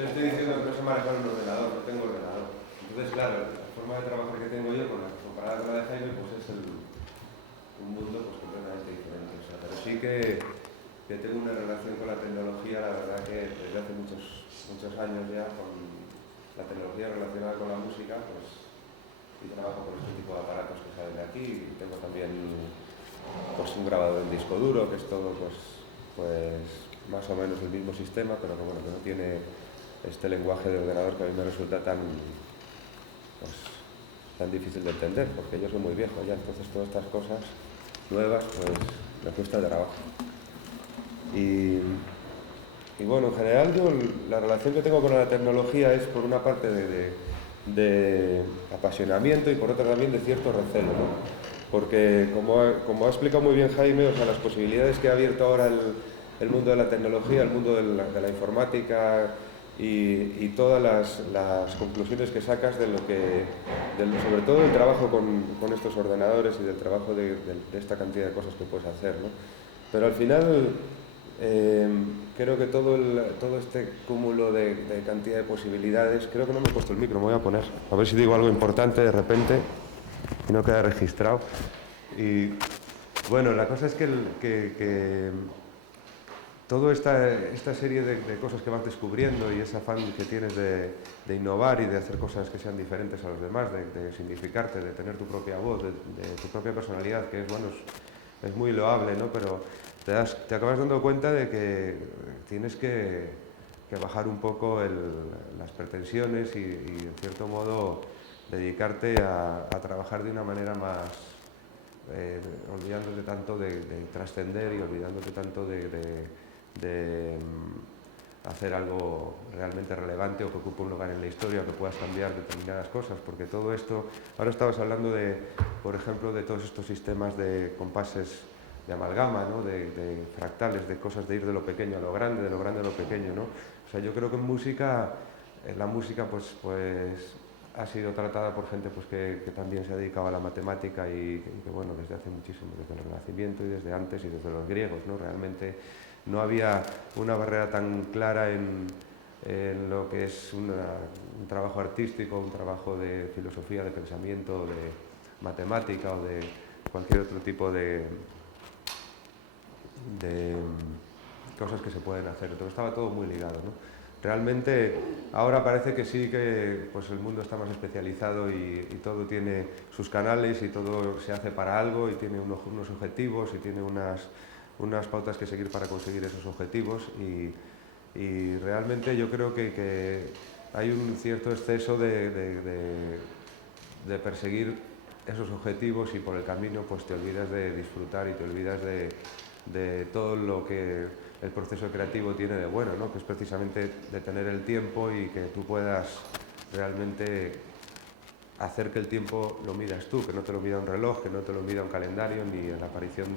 Te estoy diciendo que no sé manejar un ordenador, no tengo ordenador. Entonces, claro, la forma de trabajar que tengo yo comparada con la de Jaime, pues es un mundo pues, completamente diferente. O sea, pero sí que tengo una relación con la tecnología, la verdad que desde hace muchos años ya, con la tecnología relacionada con la música, pues, y trabajo con este tipo de aparatos que salen de aquí. Y tengo también pues, un grabador en disco duro, que es todo pues más o menos el mismo sistema, pero que, bueno, que no tiene este lenguaje de ordenador que a mí me resulta pues, tan difícil de entender, porque yo soy muy viejo ya, entonces todas estas cosas nuevas pues me cuesta trabajo. Y bueno, en general yo la relación que tengo con la tecnología es por una parte de apasionamiento y por otra también de cierto recelo, ¿no? Porque como ha explicado muy bien Jaime, o sea, las posibilidades que ha abierto ahora el mundo de la tecnología, el mundo de la informática y todas las conclusiones que sacas de sobre todo del trabajo con estos ordenadores y del trabajo de esta cantidad de cosas que puedes hacer, ¿no? Pero al final creo que todo este cúmulo de cantidad de posibilidades, creo que no me he puesto el micro, me voy a poner, a ver si digo algo importante de repente y no queda registrado. Y bueno, la cosa es que toda esta serie de cosas que vas descubriendo y ese afán que tienes de innovar y de hacer cosas que sean diferentes a los demás, de significarte, de tener tu propia voz, de tu propia personalidad, que es, bueno, es muy loable, ¿no? Pero te acabas dando cuenta de que tienes que bajar un poco las pretensiones y, en cierto modo, dedicarte a trabajar de una manera más, olvidándote tanto de trascender y olvidándote tanto de hacer algo realmente relevante o que ocupe un lugar en la historia, que puedas cambiar determinadas cosas, porque todo esto, ahora estabas hablando por ejemplo, de todos estos sistemas de compases de amalgama, ¿no? de fractales, de cosas de ir de lo pequeño a lo grande, de lo grande a lo pequeño, ¿no? O sea, yo creo que la música pues ha sido tratada por gente pues, que también se ha dedicado a la matemática y que, bueno, desde hace muchísimo, desde el Renacimiento y desde antes y desde los griegos, ¿no? Realmente no había una barrera tan clara en lo que es un trabajo artístico, un trabajo de filosofía, de pensamiento, de matemática o de cualquier otro tipo de cosas que se pueden hacer. Entonces estaba todo muy ligado, ¿no? Realmente ahora parece que sí que pues, el mundo está más especializado y todo tiene sus canales y todo se hace para algo y tiene unos objetivos y tiene unas pautas que seguir para conseguir esos objetivos y realmente yo creo que hay un cierto exceso de perseguir esos objetivos y por el camino pues te olvidas de disfrutar y te olvidas de todo lo que el proceso creativo tiene de bueno, ¿no? Que es precisamente de tener el tiempo y que tú puedas realmente hacer que el tiempo lo midas tú, que no te lo mida un reloj, que no te lo mida un calendario, ni en la aparición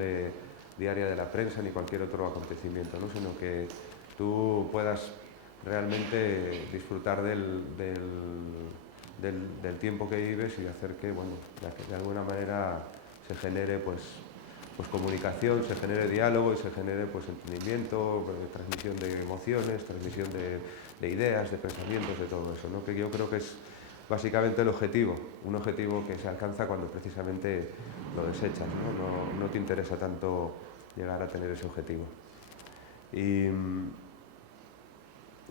diaria de la prensa, ni cualquier otro acontecimiento, ¿no? Sino que tú puedas realmente disfrutar del tiempo que vives y hacer que, bueno, de alguna manera se genere pues comunicación, se genere diálogo y se genere pues entendimiento, transmisión de emociones, transmisión de ideas, de pensamientos, de todo eso, ¿no? Que yo creo que es básicamente el objetivo, un objetivo que se alcanza cuando precisamente lo desechas, ¿no? No te interesa tanto llegar a tener ese objetivo. Y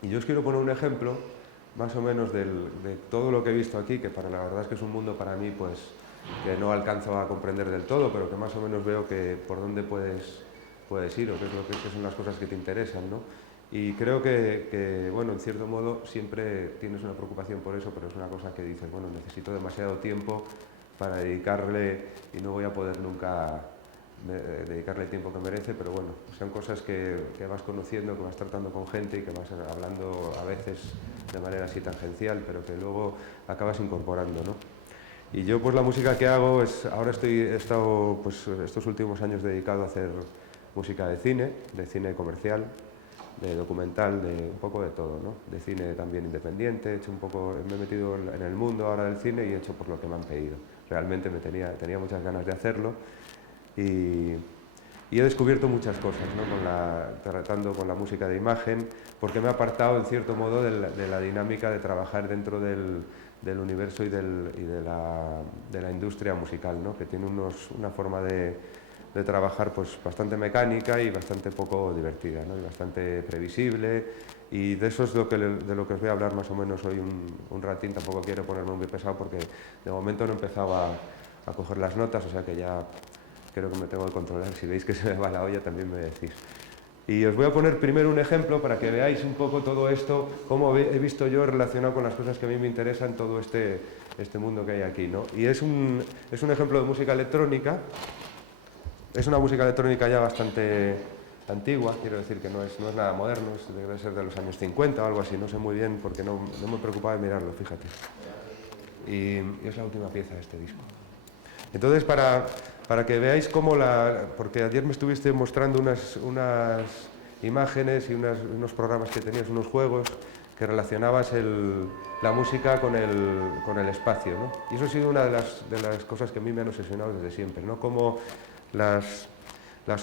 yo os quiero poner un ejemplo más o menos de todo lo que he visto aquí, que la verdad es que es un mundo para mí pues que no alcanzo a comprender del todo, pero que más o menos veo que por dónde puedes ir o qué es qué son las cosas que te interesan, ¿no? Y creo que, bueno, en cierto modo siempre tienes una preocupación por eso, pero es una cosa que dices, bueno, necesito demasiado tiempo para dedicarle y no voy a poder nunca dedicarle el tiempo que merece, pero bueno, son cosas que vas conociendo, que vas tratando con gente y que vas hablando a veces de manera así tangencial, pero que luego acabas incorporando, ¿no? Y yo pues la música que hago es, ahora he estado pues estos últimos años dedicado a hacer música de cine comercial, de documental, de un poco de todo, ¿no? De cine también independiente, he hecho un poco, me he metido en el mundo ahora del cine y he hecho por lo que me han pedido. Realmente tenía muchas ganas de hacerlo y Y he descubierto muchas cosas, ¿no? Tratando con la música de imagen, porque me he apartado en cierto modo de la dinámica de trabajar dentro del universo y de la industria musical, ¿no? Que tiene una forma de trabajar pues bastante mecánica y bastante poco divertida, ¿no? Y bastante previsible, y de eso es de lo que os voy a hablar más o menos hoy un ratín. Tampoco quiero ponerme muy pesado porque de momento no he empezado a coger las notas, o sea que ya creo que me tengo que controlar. Si veis que se me va la olla también me decís. Y os voy a poner primero un ejemplo para que veáis un poco todo esto, cómo he visto yo relacionado con las cosas que a mí me interesan, todo este mundo que hay aquí, ¿no? Y es un ejemplo de música electrónica. Es una música electrónica ya bastante antigua, quiero decir que no es nada moderno, debe ser de los años 50 o algo así, no sé muy bien porque no me preocupaba de mirarlo, fíjate. Y es la última pieza de este disco. Entonces, para que veáis cómo porque ayer me estuviste mostrando unas imágenes y unos programas que tenías, unos juegos, que relacionabas la música con el espacio, ¿no? Y eso ha sido una de las cosas que a mí me han obsesionado desde siempre, ¿no? Cómo las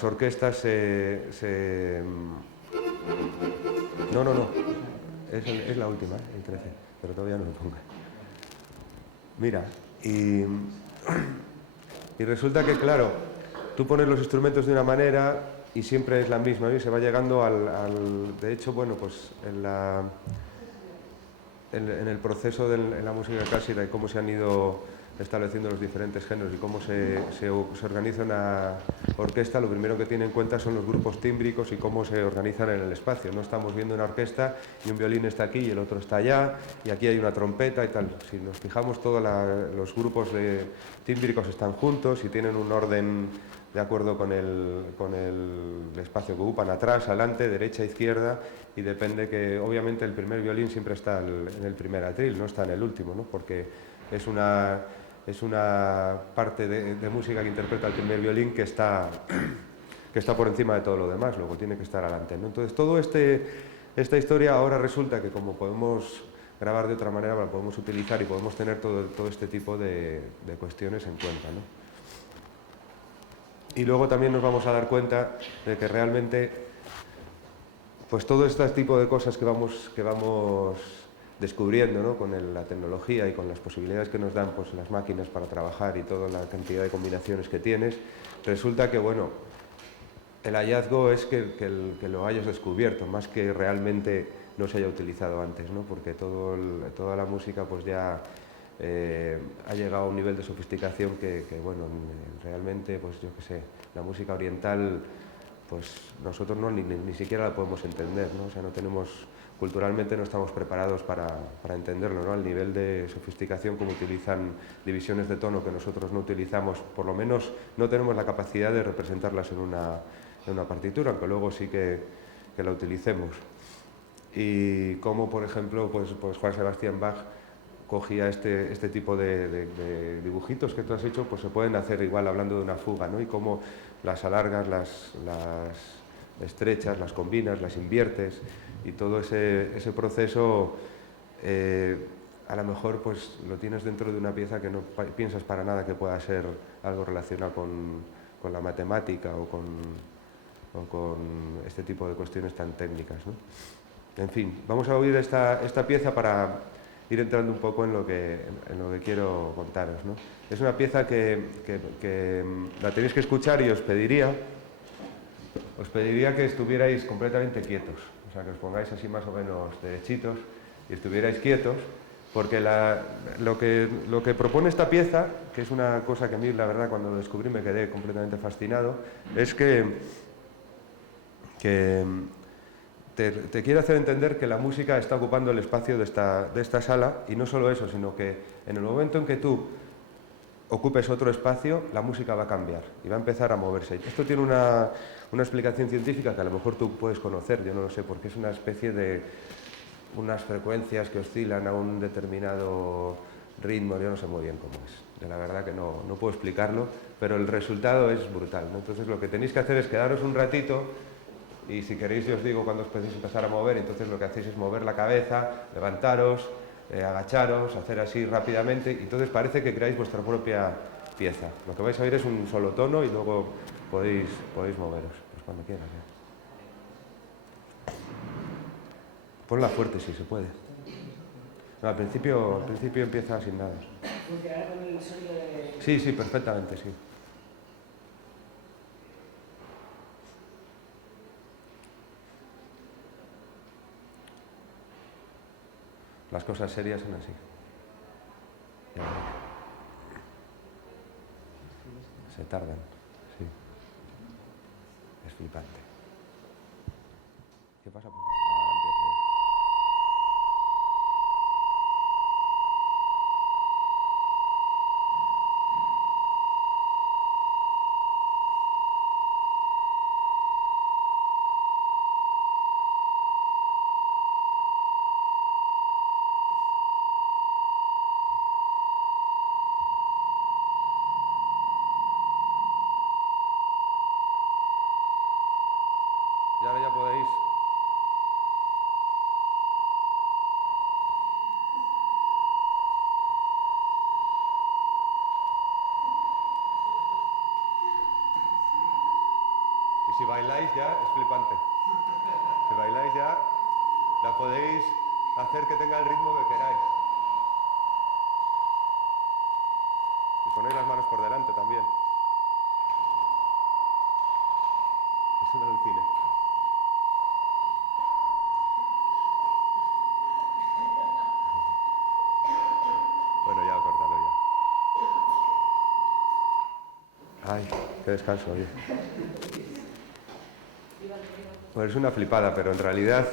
orquestas No, es la última, el 13, pero todavía no lo ponga. Mira, y resulta que, claro, tú pones los instrumentos de una manera y siempre es la misma, ¿no? Y se va llegando de hecho, bueno, pues en el proceso en la música clásica y cómo se han ido estableciendo los diferentes géneros y cómo se organiza una orquesta, lo primero que tiene en cuenta son los grupos tímbricos y cómo se organizan en el espacio. No estamos viendo una orquesta y un violín está aquí y el otro está allá, y aquí hay una trompeta y tal. Si nos fijamos, todos los grupos tímbricos están juntos y tienen un orden de acuerdo con el espacio que ocupan, atrás, adelante, derecha, izquierda, y depende que, obviamente, el primer violín siempre está en el primer atril, no está en el último, ¿no? Porque es una parte de música que interpreta el primer violín que está por encima de todo lo demás, luego tiene que estar adelante, ¿no? Entonces, esta historia ahora resulta que, como podemos grabar de otra manera, la podemos utilizar y podemos tener todo este tipo de cuestiones en cuenta, ¿no? Y luego también nos vamos a dar cuenta de que realmente, pues todo este tipo de cosas que vamos descubriendo, ¿no? Con la tecnología y con las posibilidades que nos dan, pues, las máquinas para trabajar y toda la cantidad de combinaciones que tienes, resulta que, bueno, el hallazgo es que lo hayas descubierto, más que realmente no se haya utilizado antes, ¿no? Porque toda la música pues ya ha llegado a un nivel de sofisticación que bueno, realmente, pues yo qué sé, la música oriental, pues nosotros ni siquiera la podemos entender, ¿no? O sea, culturalmente no estamos preparados para entenderlo, ¿no? Al nivel de sofisticación, como utilizan divisiones de tono que nosotros no utilizamos, por lo menos no tenemos la capacidad de representarlas en una partitura, aunque luego sí que la utilicemos. Y como, por ejemplo, pues Juan Sebastián Bach cogía este tipo de dibujitos que tú has hecho, pues se pueden hacer igual hablando de una fuga, ¿no? Y cómo las alargas, las estrechas, las combinas, las inviertes, y todo ese proceso a lo mejor pues lo tienes dentro de una pieza que no piensas para nada que pueda ser algo relacionado con la matemática o con este tipo de cuestiones tan técnicas, ¿no? En fin, vamos a oír esta pieza para ir entrando un poco en lo que quiero contaros, ¿no? Es una pieza que la tenéis que escuchar, y os pediría que estuvierais completamente quietos, o sea, que os pongáis así más o menos derechitos y estuvierais quietos, porque lo que propone esta pieza, que es una cosa que a mí, la verdad, cuando lo descubrí me quedé completamente fascinado, es que te quiere hacer entender que la música está ocupando el espacio de esta sala, y no solo eso, sino que en el momento en que tú ocupes otro espacio, la música va a cambiar y va a empezar a moverse. Esto tiene una explicación científica que a lo mejor tú puedes conocer, yo no lo sé, porque es una especie de unas frecuencias que oscilan a un determinado ritmo, yo no sé muy bien cómo es. La verdad que no puedo explicarlo, pero el resultado es brutal, ¿no? Entonces lo que tenéis que hacer es quedaros un ratito, y si queréis yo os digo cuándo os podéis empezar a mover. Entonces lo que hacéis es mover la cabeza, levantaros, agacharos, hacer así rápidamente, y entonces parece que creáis vuestra propia pieza. Lo que vais a oír es un solo tono y luego podéis moveros, pues cuando quieras. Ponla fuerte si se puede. No, al principio empieza sin nada. ¿Funcionará con el sonido de...? Sí, perfectamente, sí. Las cosas serias son así. Ya veréis. Se tardan, sí. Es flipante. ¿Qué pasa? Ahora empieza ya. Y ahora ya podéis. Y si bailáis ya, es flipante. Si bailáis ya, la podéis hacer que tenga el ritmo que queráis. Y ponéis las manos por delante también. Es un alucine. Bueno, ya, córtalo ya. Ay, qué descanso, oye. Pues es una flipada, pero en realidad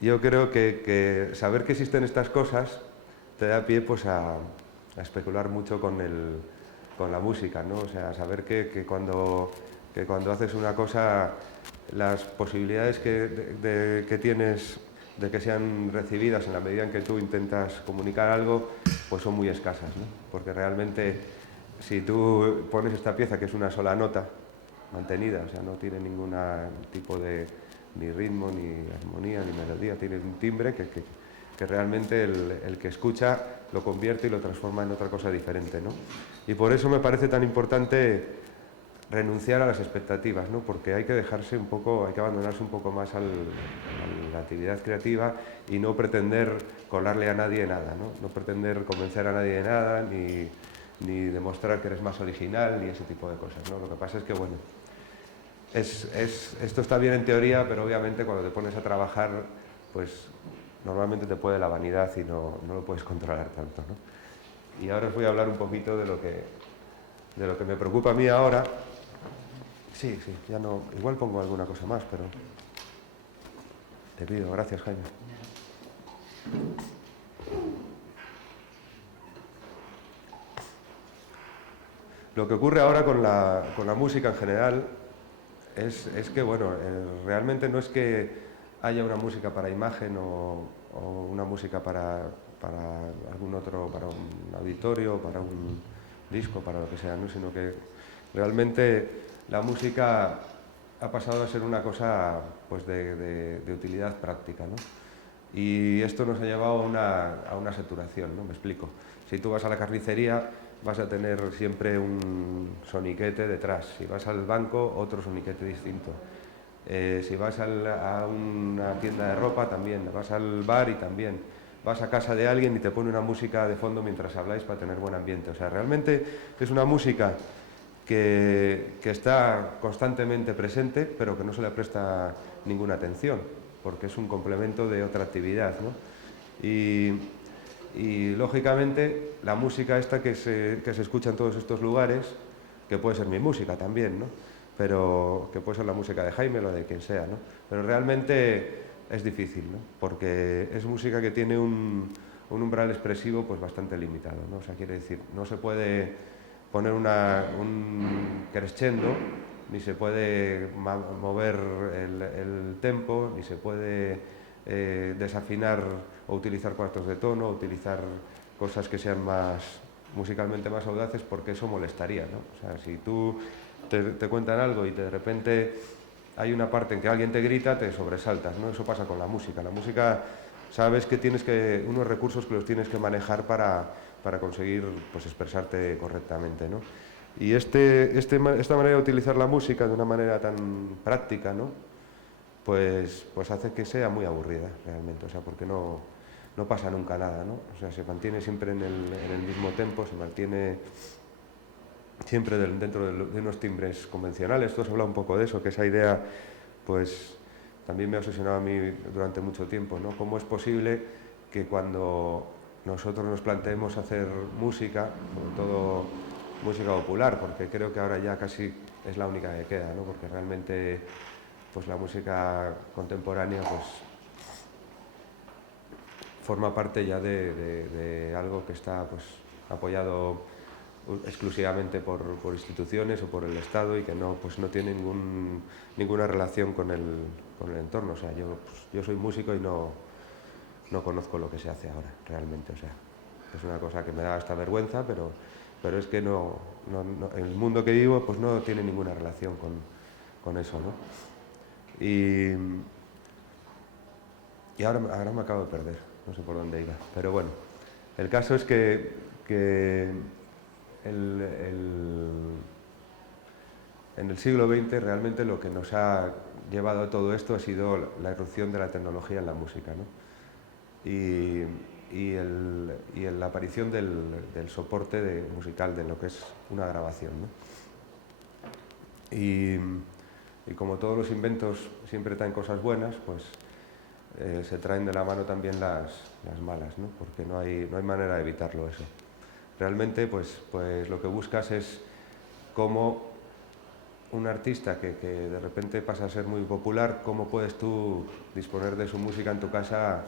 yo creo que saber que existen estas cosas te da pie pues a especular mucho con la música, ¿no? O sea, saber que cuando haces una cosa, las posibilidades que tienes de que sean recibidas en la medida en que tú intentas comunicar algo, pues son muy escasas, ¿no? Porque realmente si tú pones esta pieza, que es una sola nota mantenida, o sea, no tiene ningún tipo de ni ritmo, ni armonía, ni melodía, tiene un timbre que realmente el que escucha lo convierte y lo transforma en otra cosa diferente, ¿no? Y por eso me parece tan importante renunciar a las expectativas, ¿no? Porque hay que dejarse un poco, hay que abandonarse un poco más a la actividad creativa y no pretender colarle a nadie nada, ¿no? No pretender convencer a nadie de nada, ni demostrar que eres más original, ni ese tipo de cosas, ¿no? Lo que pasa es que, bueno, esto está bien en teoría, pero obviamente cuando te pones a trabajar, pues normalmente te puede la vanidad y no lo puedes controlar tanto, ¿no? Y ahora os voy a hablar un poquito de lo que me preocupa a mí ahora. Sí, ya no. Igual pongo alguna cosa más, pero te pido, gracias, Jaime. Lo que ocurre ahora con la música en general es que, bueno, realmente no es que haya una música para imagen o una música para algún otro, para un auditorio, para un disco, para lo que sea, ¿no? Sino que realmente la música ha pasado a ser una cosa pues de utilidad práctica, ¿no? Y esto nos ha llevado a una saturación, ¿no? Me explico. Si tú vas a la carnicería, vas a tener siempre un soniquete detrás. Si vas al banco, otro soniquete distinto. Si vas a una tienda de ropa, también. Vas al bar y también. Vas a casa de alguien y te pone una música de fondo mientras habláis para tener buen ambiente. O sea, realmente es una música que está constantemente presente, pero que no se le presta ninguna atención, porque es un complemento de otra actividad, ¿no? Y lógicamente la música esta que se escucha en todos estos lugares, que puede ser mi música también, ¿no? Pero que puede ser la música de Jaime o de quien sea, ¿no? Pero realmente es difícil, ¿no? Porque es música que tiene un umbral expresivo pues bastante limitado, ¿no? O sea, quiere decir, no se puede poner un crescendo, ni se puede mover el tempo, ni se puede desafinar o utilizar cuartos de tono, utilizar cosas que sean musicalmente más audaces, porque eso molestaría, ¿no? O sea, si tú te cuentan algo y de repente hay una parte en que alguien te grita, te sobresaltas, ¿no? Eso pasa con la música. La música, sabes que tienes unos recursos que los tienes que manejar para conseguir pues, expresarte correctamente, ¿no? Y esta manera de utilizar la música de una manera tan práctica, ¿no? Pues hace que sea muy aburrida realmente, o sea, porque no pasa nunca nada, ¿no? O sea, se mantiene siempre en el mismo tempo, se mantiene siempre dentro de unos timbres convencionales. Tú has hablado un poco de eso, que esa idea, pues, también me ha obsesionado a mí durante mucho tiempo, ¿no? ¿Cómo es posible que cuando nosotros nos planteemos hacer música, sobre todo música popular, porque creo que ahora ya casi es la única que queda, ¿no? Porque realmente, pues, la música contemporánea, pues, forma parte ya de algo que está, pues, apoyado exclusivamente por instituciones o por el Estado, y que no, pues, no tiene ninguna relación con el entorno. O sea, yo soy músico y no conozco lo que se hace ahora realmente. O sea, es una cosa que me da hasta vergüenza, pero es que el mundo que vivo, pues, no tiene ninguna relación con eso, ¿no? Y ahora me acabo de perder, no sé por dónde iba, pero bueno, el caso es que en el siglo XX realmente lo que nos ha llevado a todo esto ha sido la irrupción de la tecnología en la música, ¿no? Y la aparición del soporte musical, de lo que es una grabación, ¿no? Y como todos los inventos siempre traen cosas buenas, pues se traen de la mano también las malas, ¿no? Porque no hay manera de evitarlo eso. Realmente, pues lo que buscas es cómo un artista que de repente pasa a ser muy popular, cómo puedes tú disponer de su música en tu casa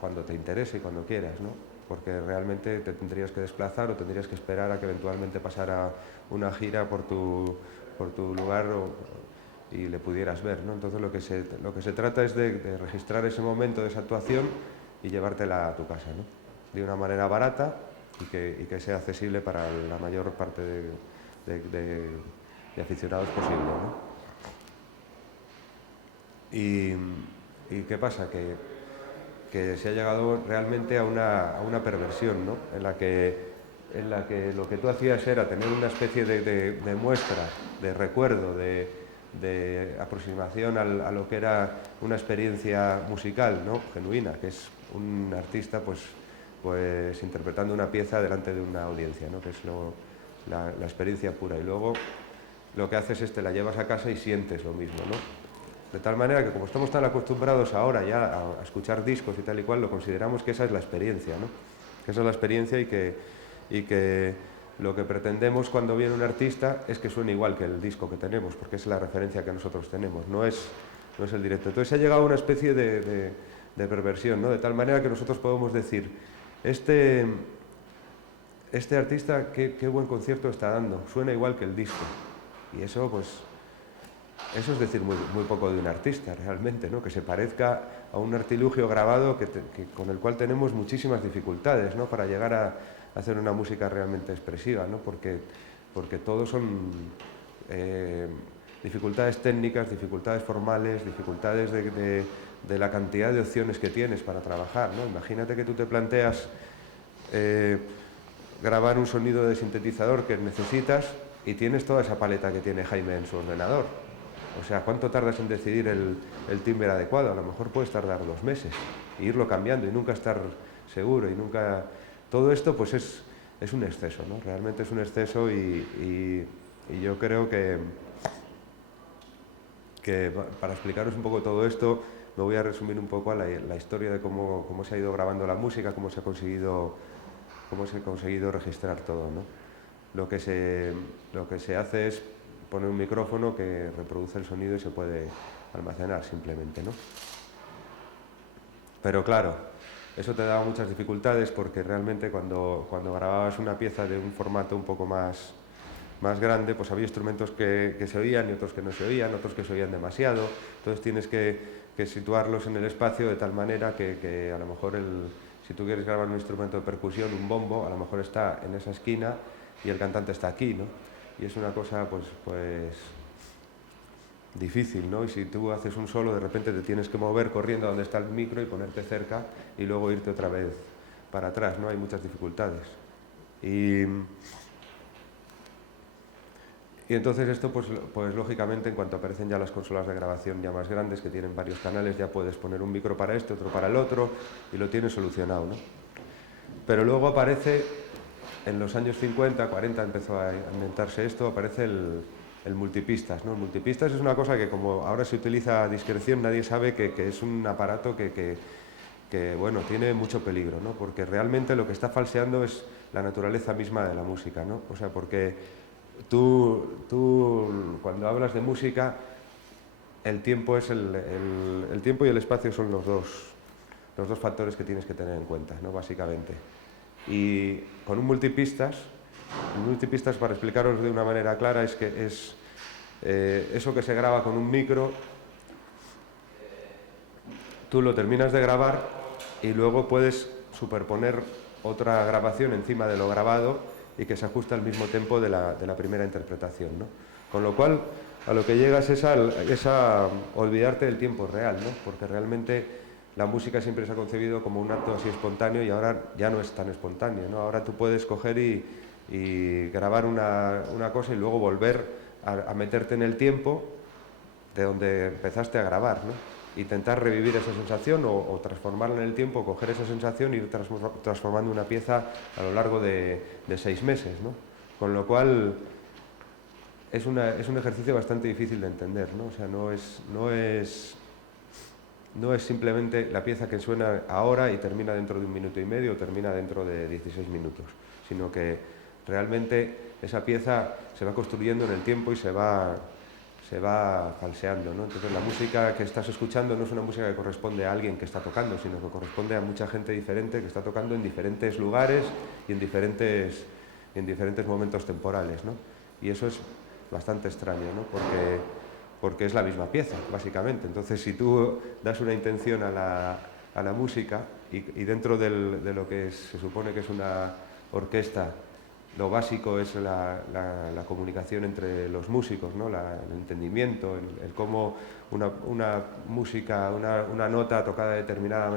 cuando te interese y cuando quieras, ¿no? Porque realmente te tendrías que desplazar o tendrías que esperar a que eventualmente pasara una gira por tu lugar y le pudieras ver, ¿no? Entonces lo que se trata es de registrar ese momento de esa actuación y llevártela a tu casa, ¿no? De una manera barata y que sea accesible para la mayor parte de aficionados posible, ¿no? ¿Y qué pasa? Que se ha llegado realmente a una perversión, ¿no? En la que lo que tú hacías era tener una especie de muestra, de recuerdo, de aproximación a lo que era una experiencia musical, ¿no? Genuina, que es un artista, pues interpretando una pieza delante de una audiencia, ¿no? Que es la experiencia pura. Y luego lo que haces es te la llevas a casa y sientes lo mismo, ¿no? De tal manera que, como estamos tan acostumbrados ahora ya a escuchar discos y tal y cual, lo consideramos que esa es la experiencia, ¿no? Que esa es la experiencia y que lo que pretendemos cuando viene un artista es que suene igual que el disco que tenemos, porque es la referencia que nosotros tenemos, no es el directo. Entonces se ha llegado a una especie de perversión, ¿no? De tal manera que nosotros podemos decir, este artista qué buen concierto está dando, suena igual que el disco. Y eso, pues, eso es decir muy poco de un artista realmente, ¿no? Que se parezca a un artilugio grabado con el cual tenemos muchísimas dificultades, ¿no? Para llegar a hacer una música realmente expresiva, ¿no? Porque todos son dificultades técnicas, dificultades formales, dificultades de la cantidad de opciones que tienes para trabajar, ¿no? Imagínate que tú te planteas grabar un sonido de sintetizador que necesitas y tienes toda esa paleta que tiene Jaime en su ordenador. O sea, ¿cuánto tardas en decidir el timbre adecuado? A lo mejor puedes tardar 2 meses e irlo cambiando y nunca estar seguro y nunca... Todo esto, pues, es un exceso, ¿no? Realmente es un exceso y yo creo que para explicaros un poco todo esto me voy a resumir un poco a la historia de cómo se ha ido grabando la música, cómo se ha conseguido registrar todo, ¿no? Lo que se hace es poner un micrófono que reproduce el sonido y se puede almacenar simplemente, ¿no? Pero claro, eso te daba muchas dificultades porque realmente cuando grababas una pieza de un formato un poco más grande, pues había instrumentos que se oían y otros que no se oían, otros que se oían demasiado. Entonces tienes que situarlos en el espacio de tal manera que a lo mejor si tú quieres grabar un instrumento de percusión, un bombo, a lo mejor está en esa esquina y el cantante está aquí, ¿no? Y es una cosa, pues difícil, ¿no? Y si tú haces un solo, de repente te tienes que mover corriendo a donde está el micro y ponerte cerca y luego irte otra vez para atrás, ¿no? Hay muchas dificultades. Y entonces esto, pues lógicamente, en cuanto aparecen ya las consolas de grabación ya más grandes, que tienen varios canales, ya puedes poner un micro para este, otro para el otro, y lo tienes solucionado, ¿no? Pero luego aparece, en los años 50, 40 empezó a inventarse esto, aparece el multipistas, ¿no? El multipistas es una cosa que, como ahora se utiliza a discreción, nadie sabe que es un aparato que, bueno, tiene mucho peligro, ¿no? Porque realmente lo que está falseando es la naturaleza misma de la música, ¿no? O sea, porque tú cuando hablas de música, el tiempo es el tiempo y el espacio son los dos factores que tienes que tener en cuenta, ¿no? Básicamente. Y con un multipistas, para explicaros de una manera clara, es que es eso que se graba con un micro, tú lo terminas de grabar y luego puedes superponer otra grabación encima de lo grabado y que se ajusta al mismo tempo de la primera interpretación, ¿no? Con lo cual, a lo que llegas es a olvidarte del tiempo real, ¿no? Porque realmente la música siempre se ha concebido como un acto así espontáneo y ahora ya no es tan espontáneo, ¿no? Ahora tú puedes coger y grabar una cosa y luego volver a meterte en el tiempo de donde empezaste a grabar, ¿no? Intentar revivir esa sensación o transformarla en el tiempo, coger esa sensación y ir transformando una pieza a lo largo de 6 meses, ¿no? Con lo cual es un ejercicio bastante difícil de entender, ¿no? O sea, no es simplemente la pieza que suena ahora y termina dentro de 1 minuto y medio o termina dentro de 16 minutos, sino que realmente esa pieza se va construyendo en el tiempo y se va falseando, ¿no? Entonces la música que estás escuchando no es una música que corresponde a alguien que está tocando, sino que corresponde a mucha gente diferente que está tocando en diferentes lugares y en diferentes momentos temporales, ¿no? Y eso es bastante extraño, ¿no? Porque es la misma pieza, básicamente. Entonces, si tú das una intención a la música y dentro de lo que se supone que es una orquesta, lo básico es la comunicación entre los músicos, ¿no? El entendimiento, el cómo una música, una nota tocada de determinada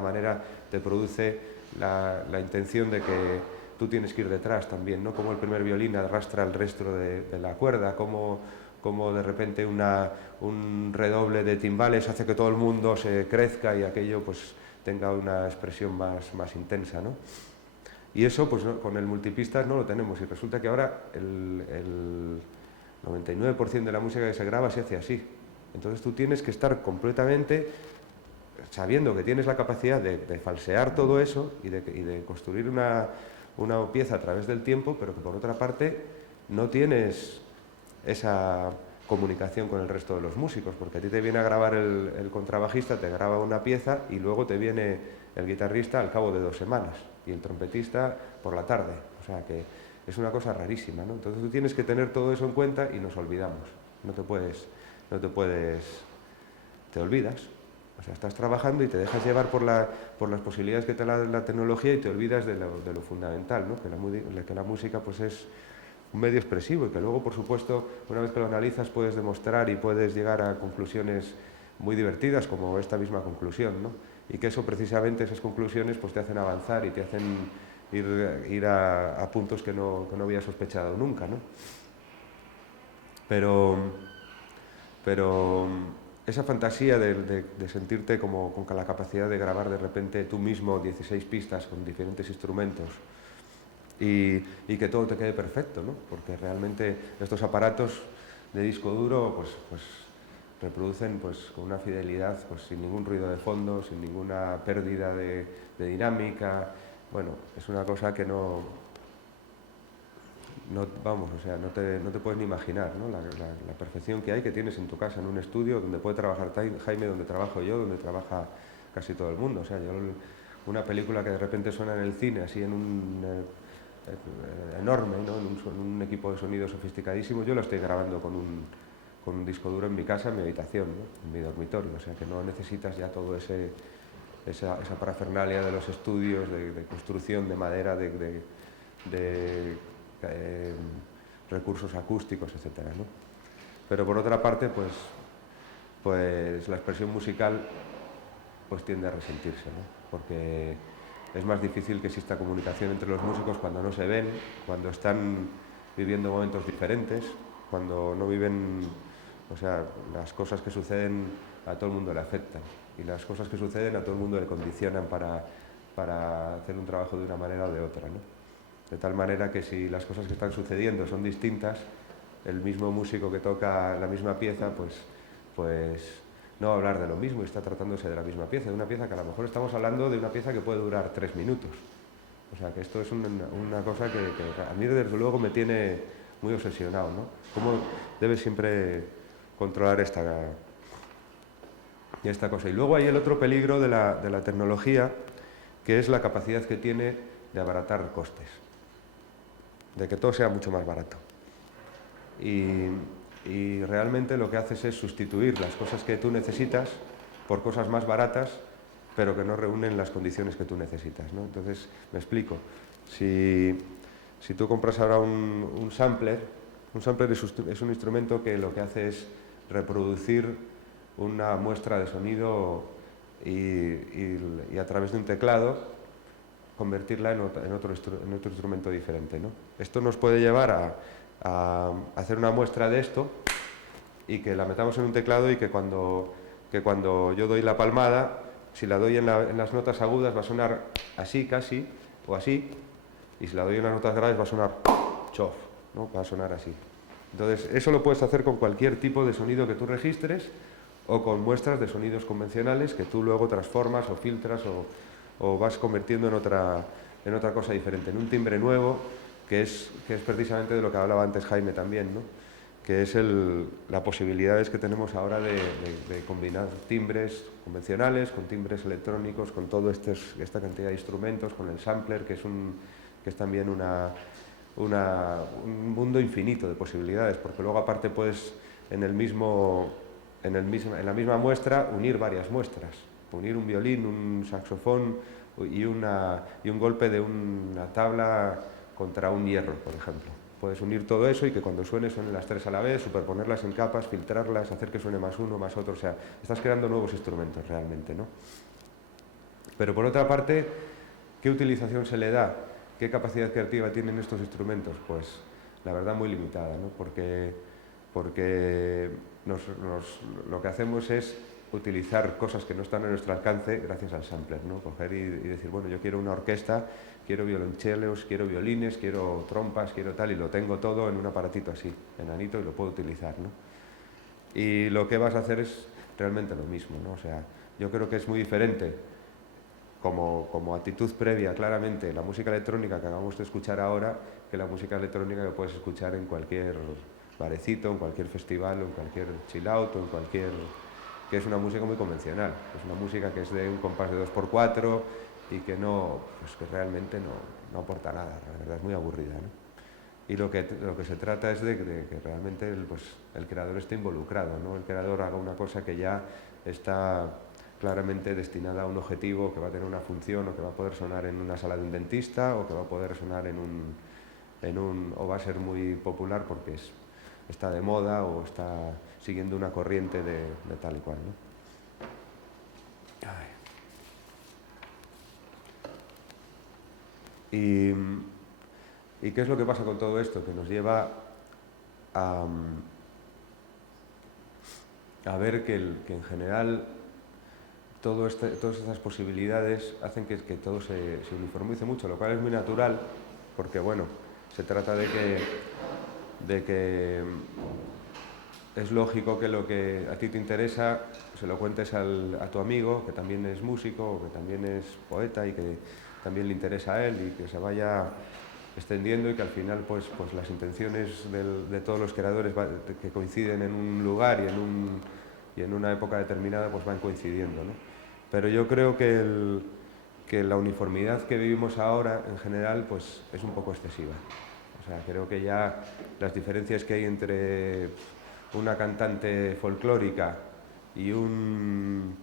manera, te produce la intención de que tú tienes que ir detrás también, ¿no? Cómo el primer violín arrastra el resto de la cuerda, cómo de repente un redoble de timbales hace que todo el mundo se crezca y aquello pues tenga una expresión más intensa, ¿no? Y eso, pues con el multipistas no lo tenemos. Y resulta que ahora el 99% de la música que se graba se hace así. Entonces tú tienes que estar completamente sabiendo que tienes la capacidad de falsear todo eso y de construir una pieza a través del tiempo, pero que por otra parte no tienes esa comunicación con el resto de los músicos, porque a ti te viene a grabar el contrabajista, te graba una pieza y luego te viene el guitarrista al cabo de 2 semanas y el trompetista por la tarde. O sea que es una cosa rarísima, ¿no? Entonces tú tienes que tener todo eso en cuenta y nos olvidamos. Te olvidas. O sea, estás trabajando y te dejas llevar por las posibilidades que te da la tecnología y te olvidas de lo fundamental, ¿no? Que la música pues es un medio expresivo y que luego, por supuesto, una vez que lo analizas puedes demostrar y puedes llegar a conclusiones muy divertidas, como esta misma conclusión, ¿no? Y que eso, precisamente, esas conclusiones pues te hacen avanzar y te hacen ir a puntos que no había sospechado nunca, ¿no? Pero esa fantasía de sentirte como con la capacidad de grabar de repente tú mismo 16 pistas con diferentes instrumentos y que todo te quede perfecto, ¿no? Porque realmente estos aparatos de disco duro pues reproducen pues con una fidelidad pues sin ningún ruido de fondo, sin ninguna pérdida de dinámica. Bueno, es una cosa que no te puedes ni imaginar, ¿no? La perfección que hay, que tienes en tu casa, en un estudio donde puede trabajar Jaime, donde trabajo yo, donde trabaja casi todo el mundo. O sea, una película que de repente suena en el cine, así en un enorme, ¿no? En un equipo de sonido sofisticadísimo, yo lo estoy grabando con un disco duro en mi casa, en mi habitación, ¿no? En mi dormitorio. O sea, que no necesitas ya todo esa parafernalia de los estudios, de construcción, de madera, de recursos acústicos, etcétera, ¿no? Pero por otra parte, pues la expresión musical pues tiende a resentirse, ¿no? Porque es más difícil que exista comunicación entre los músicos cuando no se ven, cuando están viviendo momentos diferentes, cuando no viven, o sea, las cosas que suceden a todo el mundo le afectan y las cosas que suceden a todo el mundo le condicionan para hacer un trabajo de una manera o de otra, ¿no? De tal manera que si las cosas que están sucediendo son distintas, el mismo músico que toca la misma pieza, pues no va a hablar de lo mismo y está tratándose de la misma pieza, de una pieza que a lo mejor estamos hablando de una pieza que puede durar 3 minutos. O sea, que esto es una cosa que a mí desde luego me tiene muy obsesionado, ¿no? Cómo debes siempre controlar esta cosa. Y luego hay el otro peligro de la tecnología, que es la capacidad que tiene de abaratar costes, de que todo sea mucho más barato. Y realmente lo que haces es sustituir las cosas que tú necesitas por cosas más baratas, pero que no reúnen las condiciones que tú necesitas, ¿no? Entonces, me explico. Si tú compras ahora un sampler es un instrumento que lo que hace es reproducir una muestra de sonido y a través de un teclado convertirla en otro instrumento diferente, ¿no? Esto nos puede llevar a hacer una muestra de esto y que la metamos en un teclado y que cuando yo doy la palmada, si la doy en las notas agudas va a sonar así casi, o así, y si la doy en las notas graves va a sonar chof, ¿no? Va a sonar así. Entonces, eso lo puedes hacer con cualquier tipo de sonido que tú registres o con muestras de sonidos convencionales que tú luego transformas o filtras o vas convirtiendo en otra cosa diferente, en un timbre nuevo, que es precisamente de lo que hablaba antes Jaime también, ¿no? Que es las posibilidades que tenemos ahora de combinar timbres convencionales con timbres electrónicos, con toda esta cantidad de instrumentos, con el sampler, que es también un mundo infinito de posibilidades, porque luego aparte puedes en la misma muestra unir varias muestras, unir un violín, un saxofón y un golpe de una tabla contra un hierro, por ejemplo. Puedes unir todo eso y que cuando suenen las tres a la vez, superponerlas en capas, filtrarlas, hacer que suene más uno, más otro, o sea, estás creando nuevos instrumentos realmente, ¿no? Pero por otra parte, ¿qué utilización se le da? ¿Qué capacidad creativa tienen estos instrumentos? Pues la verdad muy limitada, ¿no? Porque lo que hacemos es utilizar cosas que no están a nuestro alcance gracias al sampler, ¿no? Coger y decir, bueno, yo quiero una orquesta, quiero violonchelos, quiero violines, quiero trompas, quiero tal, y lo tengo todo en un aparatito así, enanito, y lo puedo utilizar, ¿no? Y lo que vas a hacer es realmente lo mismo, ¿no? O sea, yo creo que es muy diferente como actitud previa, claramente, la música electrónica que acabamos de escuchar ahora que la música electrónica que puedes escuchar en cualquier barecito, en cualquier festival, o en cualquier chill out, o en cualquier... que es una música muy convencional, es una música que es de un compás de 2x4 y que que realmente no aporta nada, la verdad es muy aburrida, ¿no? Y lo que se trata es de que realmente el creador esté involucrado, ¿no? El creador haga una cosa que ya está claramente destinada a un objetivo, que va a tener una función, o que va a poder sonar en una sala de un dentista, o que va a poder sonar o va a ser muy popular porque está de moda o está siguiendo una corriente de tal y cual, ¿no? ¿Y qué es lo que pasa con todo esto? Que nos lleva a ver que en general todas estas posibilidades hacen que todo se uniformice mucho, lo cual es muy natural, porque bueno, se trata de que es lógico que lo que a ti te interesa se lo cuentes a tu amigo, que también es músico, o que también es poeta y que también le interesa a él, y que se vaya extendiendo y que al final pues las intenciones de todos los creadores que coinciden en un lugar y en una época determinada pues van coincidiendo, ¿no? Pero yo creo que la uniformidad que vivimos ahora en general pues es un poco excesiva. O sea, creo que ya las diferencias que hay entre una cantante folclórica y un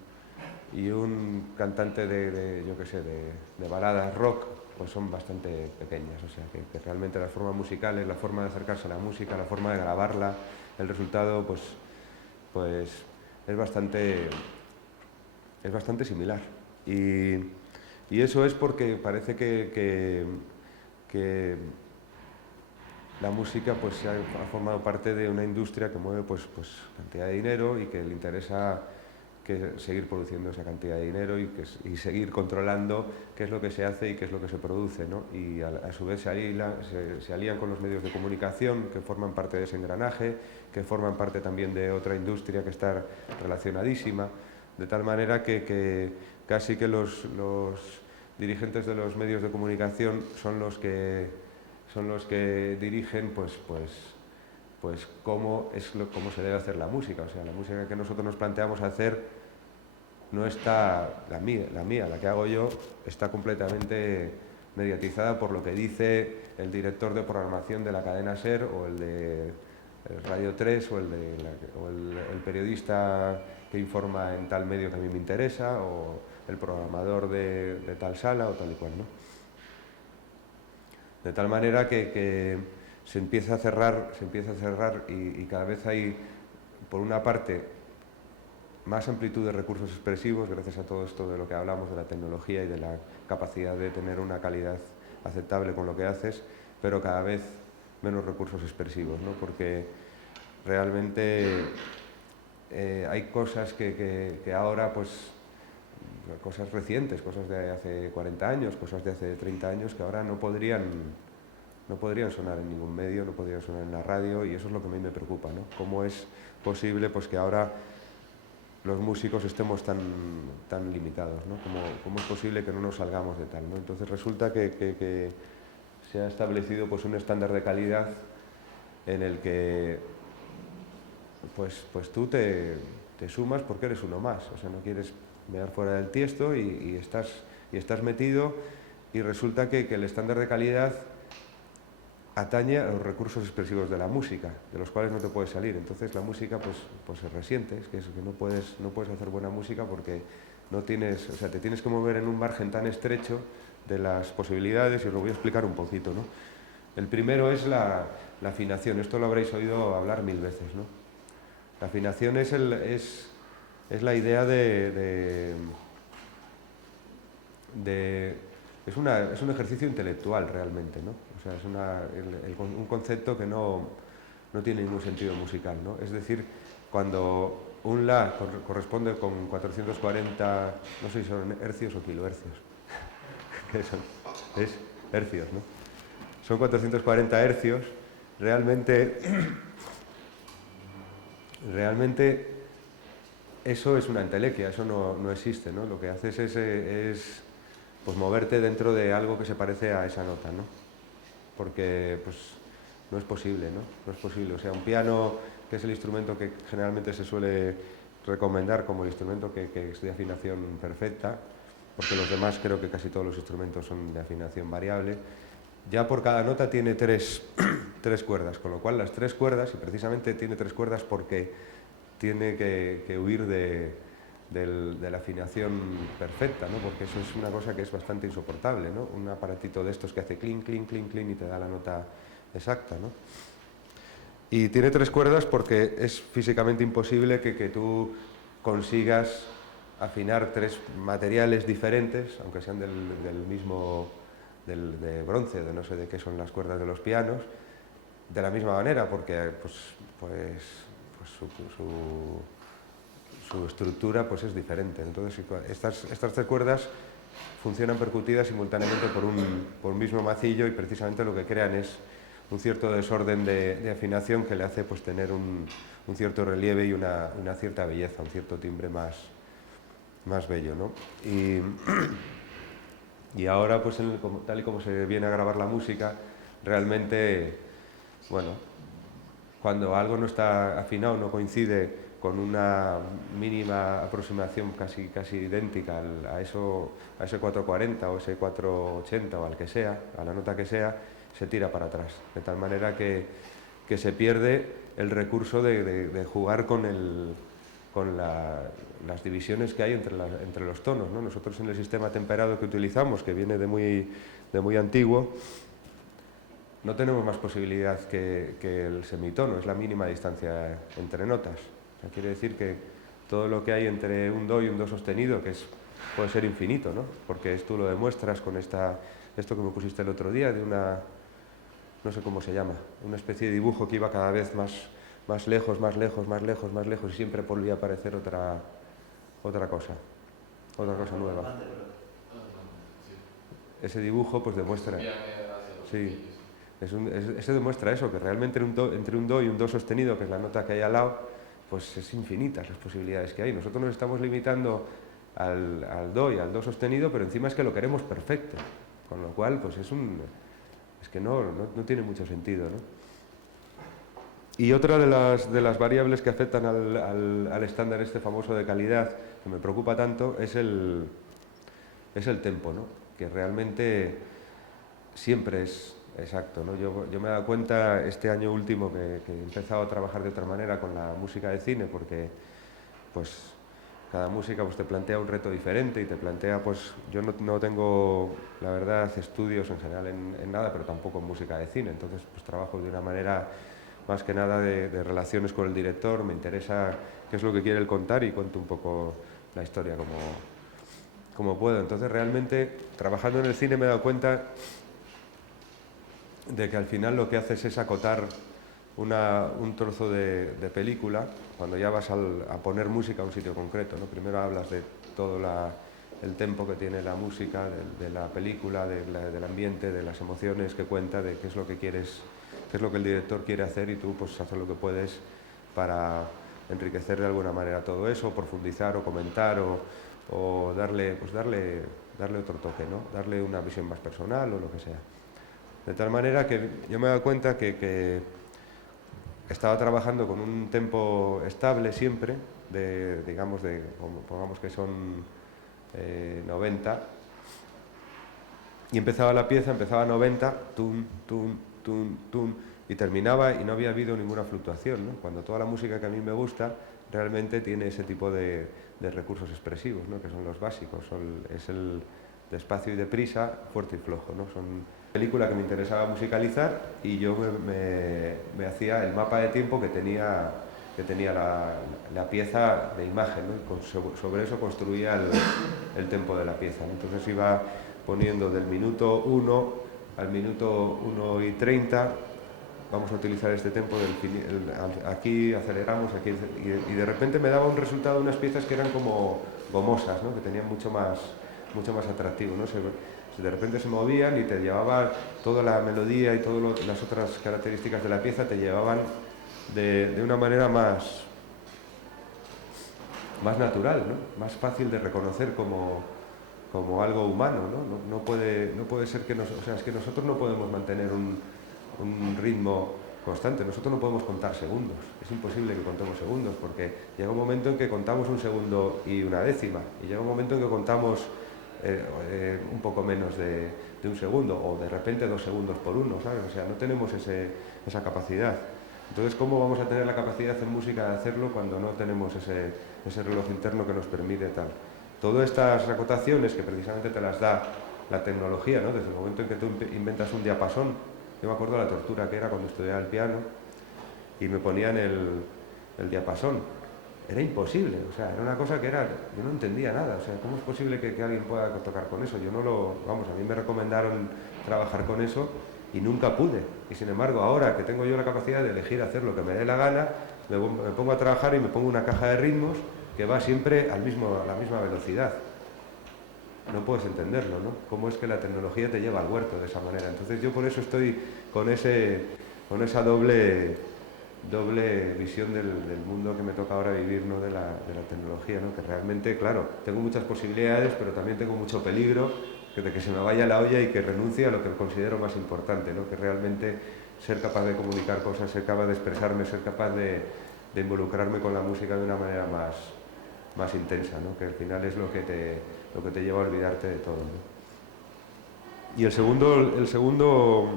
cantante yo qué sé, de baladas rock, pues son bastante pequeñas. O sea, que realmente las formas musicales, la forma de acercarse a la música, la forma de grabarla, el resultado, pues es bastante similar. Y eso es porque parece que la música pues ha formado parte de una industria que mueve pues cantidad de dinero y que le interesa seguir produciendo esa cantidad de dinero y seguir controlando qué es lo que se hace y qué es lo que se produce, ¿no? Y a su vez se alían con los medios de comunicación que forman parte de ese engranaje, que forman parte también de otra industria que está relacionadísima, de tal manera que casi que los dirigentes de los medios de comunicación son los que dirigen cómo se debe hacer la música. O sea, la música que nosotros nos planteamos hacer no está, la mía, la que hago yo, está completamente mediatizada por lo que dice el director de programación de la cadena SER o el de Radio 3 o el periodista que informa en tal medio que a mí me interesa o el programador de tal sala o tal y cual, ¿no? De tal manera que se empieza a cerrar y cada vez hay, por una parte, más amplitud de recursos expresivos gracias a todo esto de lo que hablamos de la tecnología y de la capacidad de tener una calidad aceptable con lo que haces, pero cada vez menos recursos expresivos, ¿no? Porque realmente hay cosas que ahora, pues, cosas recientes, cosas de hace 40 años, cosas de hace 30 años que ahora no podrían sonar en ningún medio, no podrían sonar en la radio, y eso es lo que a mí me preocupa, ¿no? ¿Cómo es posible pues que ahora los músicos estemos tan limitados, ¿no? ¿Cómo es posible que no nos salgamos de tal, ¿no? Entonces resulta que se ha establecido pues un estándar de calidad en el que pues tú te sumas porque eres uno más, o sea, no quieres mirar fuera del tiesto y estás metido, y resulta que el estándar de calidad atañe a los recursos expresivos de la música, de los cuales no te puedes salir. Entonces la música pues se resiente, es que no puedes hacer buena música porque no tienes, o sea, te tienes que mover en un margen tan estrecho de las posibilidades, y os lo voy a explicar un poquito, ¿no? El primero es la afinación, esto lo habréis oído hablar 1000 veces, ¿no? La afinación es la idea es un ejercicio intelectual realmente, ¿no? O sea, es un concepto que no tiene ningún sentido musical, ¿no? Es decir, cuando un La corresponde con 440, no sé si son hercios o kilohercios, ¿qué son? Es hercios, ¿no? Son 440 hercios, realmente eso es una entelequia, eso no existe, ¿no? Lo que haces es pues moverte dentro de algo que se parece a esa nota, ¿no? Porque pues no es posible, ¿no? No es posible. O sea, un piano, que es el instrumento que generalmente se suele recomendar como el instrumento que es de afinación perfecta, porque los demás creo que casi todos los instrumentos son de afinación variable, ya por cada nota tiene tres cuerdas, con lo cual las 3 cuerdas, y precisamente tiene 3 cuerdas porque tiene que huir de la afinación perfecta, ¿no? Porque eso es una cosa que es bastante insoportable, ¿no? Un aparatito de estos que hace clink, clink, clink, clink y te da la nota exacta, ¿no? Y tiene 3 cuerdas porque es físicamente imposible que tú consigas afinar 3 materiales diferentes, aunque sean del mismo, de bronce, de no sé de qué son las cuerdas de los pianos, de la misma manera, porque su estructura pues es diferente. Entonces estas 3 cuerdas funcionan percutidas simultáneamente por un mismo macillo, y precisamente lo que crean es un cierto desorden de afinación que le hace pues tener un cierto relieve y una cierta belleza, un cierto timbre más bello, ¿no? Y ahora pues tal y como se viene a grabar la música, realmente, bueno, cuando algo no está afinado, no coincide con una mínima aproximación casi idéntica a ese 440 o ese 480 o al que sea, a la nota que sea, se tira para atrás, de tal manera que se pierde el recurso de jugar con las divisiones que hay entre los tonos, ¿no? Nosotros en el sistema temperado que utilizamos, que viene de muy antiguo, no tenemos más posibilidad que el semitono, es la mínima distancia entre notas. O sea, quiere decir que todo lo que hay entre un do y un do sostenido, puede ser infinito, ¿no? Porque tú lo demuestras con esto que me pusiste el otro día, de no sé cómo se llama, una especie de dibujo que iba cada vez más lejos, más lejos, más lejos, más lejos, y siempre volvía a aparecer otra cosa nueva. Ese dibujo pues demuestra, sí, ese demuestra eso, que realmente entre un do y un do sostenido, que es la nota que hay al lado, pues es infinitas las posibilidades que hay. Nosotros nos estamos limitando al do y al do sostenido, pero encima es que lo queremos perfecto, con lo cual pues es que no tiene mucho sentido, ¿no? Y otra de las variables que afectan al estándar este famoso de calidad, que me preocupa tanto, es el tempo, ¿no? Que realmente siempre es exacto, ¿no? Yo me he dado cuenta este año último que he empezado a trabajar de otra manera con la música de cine, porque pues cada música pues, te plantea un reto diferente y te plantea, pues yo no tengo, la verdad, estudios en general en nada, pero tampoco en música de cine, entonces pues trabajo de una manera más que nada de relaciones con el director, me interesa qué es lo que quiere él contar y cuento un poco la historia como puedo. Entonces realmente trabajando en el cine me he dado cuenta de que al final lo que haces es acotar un trozo de película cuando ya vas a poner música a un sitio concreto, ¿no? Primero hablas de todo el tempo que tiene la música, de la película, del ambiente, de las emociones que cuenta, de qué es lo que quieres, qué es lo que el director quiere hacer y tú pues haces lo que puedes para enriquecer de alguna manera todo eso, profundizar o comentar o darle otro toque, ¿no? Darle una visión más personal o lo que sea. De tal manera que yo me he dado cuenta que estaba trabajando con un tempo estable siempre, pongamos que son 90, y empezaba la pieza, empezaba a 90, tum, tum, tum, tum, y terminaba y no había habido ninguna fluctuación, ¿no? Cuando toda la música que a mí me gusta realmente tiene ese tipo de recursos expresivos, ¿no? Que son los básicos, es el despacio y deprisa, fuerte y flojo, ¿no? Son película que me interesaba musicalizar y yo me hacía el mapa de tiempo que tenía la pieza de imagen, ¿no? Sobre eso construía el tempo de la pieza, ¿no? Entonces iba poniendo del minuto 1 al minuto 1 y 30, vamos a utilizar este tempo, aquí aceleramos, aquí, y de repente me daba un resultado, unas piezas que eran como gomosas, ¿no? Que tenían mucho más atractivo, ¿no? De repente se movían y te llevaba toda la melodía y todas las otras características de la pieza, te llevaban de una manera más natural, ¿no? Más fácil de reconocer como algo humano, ¿no? No puede ser que es que nosotros no podemos mantener un ritmo constante, nosotros no podemos contar segundos, es imposible que contemos segundos, porque llega un momento en que contamos un segundo y una décima, y llega un momento en que contamos un poco menos de un segundo, o de repente 2 segundos por uno, ¿sabes? O sea, no tenemos esa capacidad. Entonces, ¿cómo vamos a tener la capacidad en música de hacerlo cuando no tenemos ese reloj interno que nos permite tal? Todas estas acotaciones que precisamente te las da la tecnología, ¿no? Desde el momento en que tú inventas un diapasón, yo me acuerdo de la tortura que era cuando estudiaba el piano y me ponían el diapasón. Era imposible, o sea, era una cosa que yo no entendía nada, o sea, ¿cómo es posible que alguien pueda tocar con eso? A mí me recomendaron trabajar con eso y nunca pude. Y sin embargo, ahora que tengo yo la capacidad de elegir hacer lo que me dé la gana, me pongo a trabajar y me pongo una caja de ritmos que va siempre a la misma velocidad. No puedes entenderlo, ¿no? ¿Cómo es que la tecnología te lleva al huerto de esa manera? Entonces yo por eso estoy con esa doble visión del mundo que me toca ahora vivir, ¿no? de la tecnología, ¿no? Que realmente, claro, tengo muchas posibilidades, pero también tengo mucho peligro de que se me vaya la olla y que renuncie a lo que considero más importante, ¿no? Que realmente ser capaz de comunicar cosas, ser capaz de expresarme, ser capaz de involucrarme con la música de una manera más intensa, ¿no? Que al final es lo que te lleva a olvidarte de todo, ¿no? Y el segundo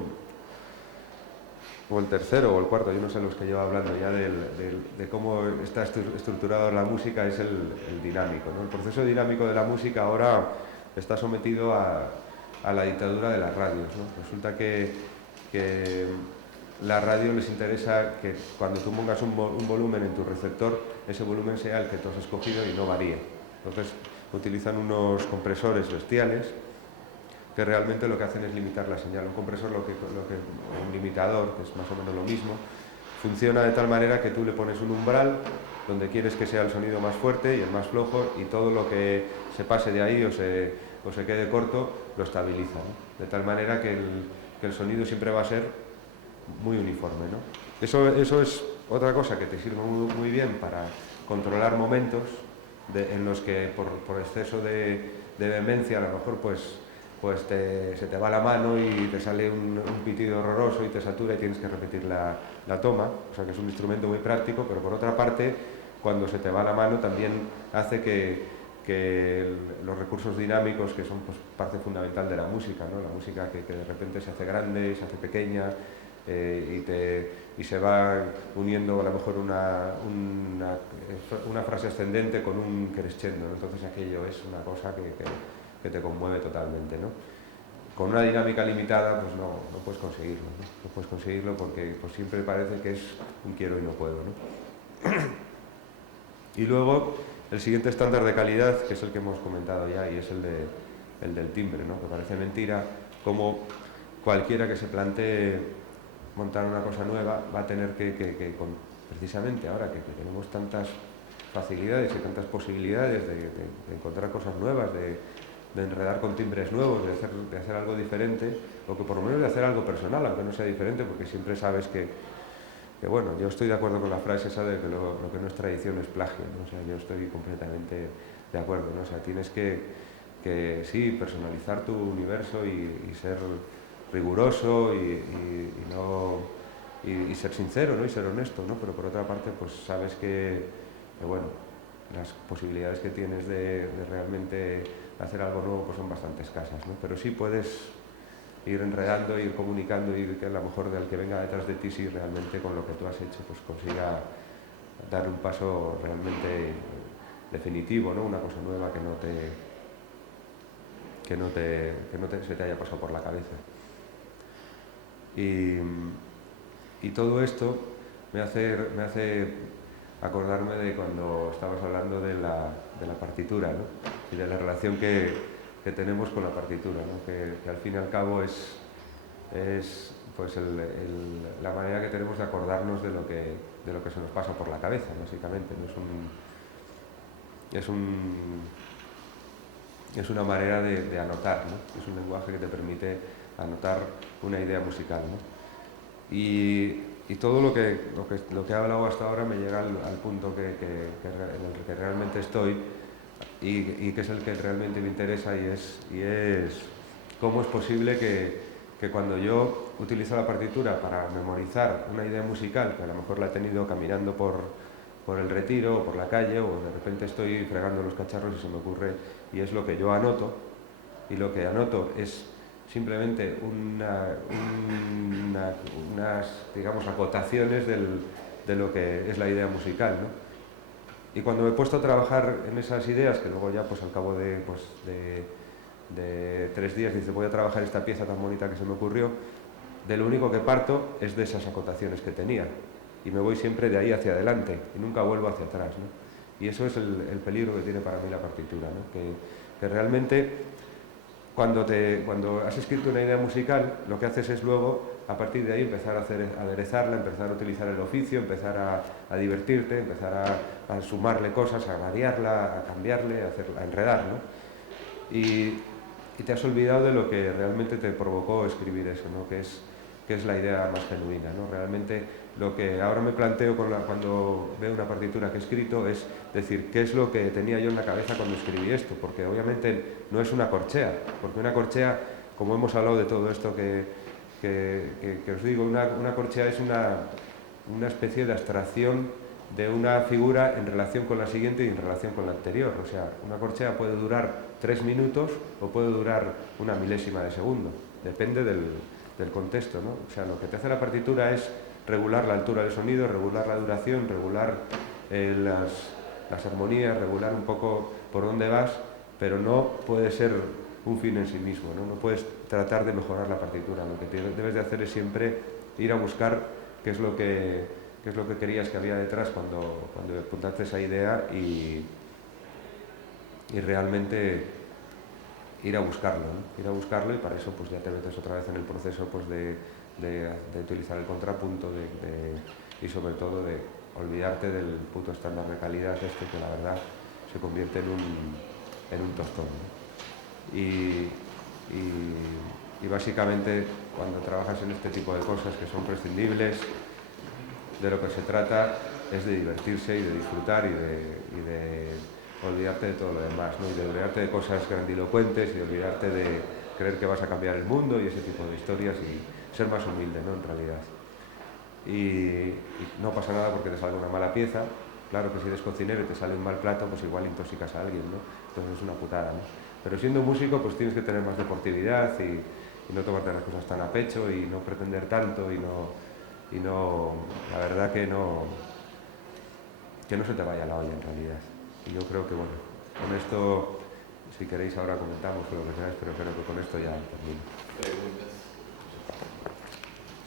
o el tercero o el cuarto, yo no sé los que llevo hablando ya de cómo está estructurada la música, es el dinámico, ¿no? El proceso dinámico de la música ahora está sometido a la dictadura de las radios, ¿no? Resulta que la radio les interesa que cuando tú pongas un volumen en tu receptor, ese volumen sea el que tú has escogido y no varíe. Entonces utilizan unos compresores bestiales que realmente lo que hacen es limitar la señal. Un compresor, un limitador, que es más o menos lo mismo, funciona de tal manera que tú le pones un umbral donde quieres que sea el sonido más fuerte y el más flojo, y todo lo que se pase de ahí o se quede corto lo estabiliza, ¿no? De tal manera que el sonido siempre va a ser muy uniforme, ¿no? Eso es otra cosa que te sirve muy bien para controlar momentos en los que por exceso de vehemencia a lo mejor se te va la mano y te sale un pitido horroroso y te satura y tienes que repetir la toma. O sea que es un instrumento muy práctico, pero por otra parte, cuando se te va la mano también hace que los recursos dinámicos, que son pues, parte fundamental de la música, ¿no? La música que de repente se hace grande, se hace pequeña, y se va uniendo a lo mejor una frase ascendente con un crescendo, ¿no? Entonces aquello es una cosa que te conmueve totalmente, ¿no? Con una dinámica limitada pues no puedes conseguirlo, ¿no? No puedes conseguirlo porque pues, siempre parece que es un quiero y no puedo, ¿no? Y luego el siguiente estándar de calidad, que es el que hemos comentado ya, y es el del timbre, ¿no? Que parece mentira como cualquiera que se plantee montar una cosa nueva va a tener precisamente ahora que tenemos tantas facilidades y tantas posibilidades de encontrar cosas nuevas, de enredar con timbres nuevos, de hacer algo diferente, o que por lo menos de hacer algo personal, aunque no sea diferente, porque siempre sabes que bueno, yo estoy de acuerdo con la frase esa de que lo que no es tradición es plagio, ¿no? O sea, yo estoy completamente de acuerdo, ¿no? O sea, tienes que sí, personalizar tu universo y ser riguroso y ser sincero, ¿no? Y ser honesto, ¿no? Pero por otra parte, pues sabes que bueno, las posibilidades que tienes de realmente hacer algo nuevo pues son bastante escasas, ¿no? Pero sí puedes ir enredando, ir comunicando y que a lo mejor del que venga detrás de ti, si realmente con lo que tú has hecho pues consiga dar un paso realmente definitivo, ¿no? Una cosa nueva que se te haya pasado por la cabeza. Y todo esto me hace acordarme de cuando estabas hablando de la partitura, ¿no? Y de la relación que tenemos con la partitura, ¿no? Que al fin y al cabo es pues la manera que tenemos de acordarnos de lo que se nos pasa por la cabeza, básicamente, ¿no? Es una manera de anotar, ¿no? Es un lenguaje que te permite anotar una idea musical, ¿no? Y todo lo que he hablado hasta ahora me llega al punto en el que realmente estoy y que es el que realmente me interesa, y es cómo es posible que cuando yo utilizo la partitura para memorizar una idea musical, que a lo mejor la he tenido caminando por el Retiro o por la calle, o de repente estoy fregando los cacharros y se me ocurre, y es lo que yo anoto, y lo que anoto es simplemente unas, digamos, acotaciones de lo que es la idea musical, ¿no? Y cuando me he puesto a trabajar en esas ideas, que luego ya pues al cabo de 3 días dice voy a trabajar esta pieza tan bonita que se me ocurrió, de lo único que parto es de esas acotaciones que tenía, y me voy siempre de ahí hacia adelante y nunca vuelvo hacia atrás, ¿no? Y eso es el peligro que tiene para mí la partitura, ¿no? Que realmente cuando has escrito una idea musical, lo que haces es luego, a partir de ahí, empezar a aderezarla, empezar a utilizar el oficio, empezar a divertirte, empezar a sumarle cosas, a variarla, a cambiarle, a enredar, ¿no? Y te has olvidado de lo que realmente te provocó escribir eso, ¿no? Que es la idea más genuina, ¿no? Realmente lo que ahora me planteo cuando veo una partitura que he escrito es decir, ¿qué es lo que tenía yo en la cabeza cuando escribí esto? Porque obviamente no es una corchea, porque una corchea, como hemos hablado de todo esto que os digo, una corchea es una especie de abstracción de una figura en relación con la siguiente y en relación con la anterior. O sea, una corchea puede durar 3 minutos o puede durar una milésima de segundo, depende del contexto, ¿no? O sea, lo que te hace la partitura es regular la altura del sonido, regular la duración, regular las armonías, regular un poco por dónde vas, pero no puede ser un fin en sí mismo, ¿no? No puedes tratar de mejorar la partitura. Lo que debes de hacer es siempre ir a buscar qué es lo que querías que había detrás cuando apuntaste esa idea y realmente ir a buscarlo, ¿no? Ir a buscarlo, y para eso pues ya te metes otra vez en el proceso pues de utilizar el contrapunto y sobre todo de olvidarte del puto estándar de calidad que la verdad se convierte en un tostón, ¿no? Y básicamente cuando trabajas en este tipo de cosas que son prescindibles, de lo que se trata es de divertirse y de disfrutar y de olvidarte de todo lo demás, ¿no? Y de olvidarte de cosas grandilocuentes y de olvidarte de creer que vas a cambiar el mundo y ese tipo de historias, y ser más humilde, ¿no? En realidad. Y no pasa nada porque te salga una mala pieza. Claro que si eres cocinero y te sale un mal plato, pues igual intoxicas a alguien, ¿no? Entonces es una putada, ¿no? Pero siendo músico pues tienes que tener más deportividad y no tomarte las cosas tan a pecho y no pretender tanto y no, la verdad que no se te vaya la olla en realidad. Y yo creo que bueno, con esto, si queréis ahora comentamos o lo que queráis, pero creo que con esto ya termino. Preguntas.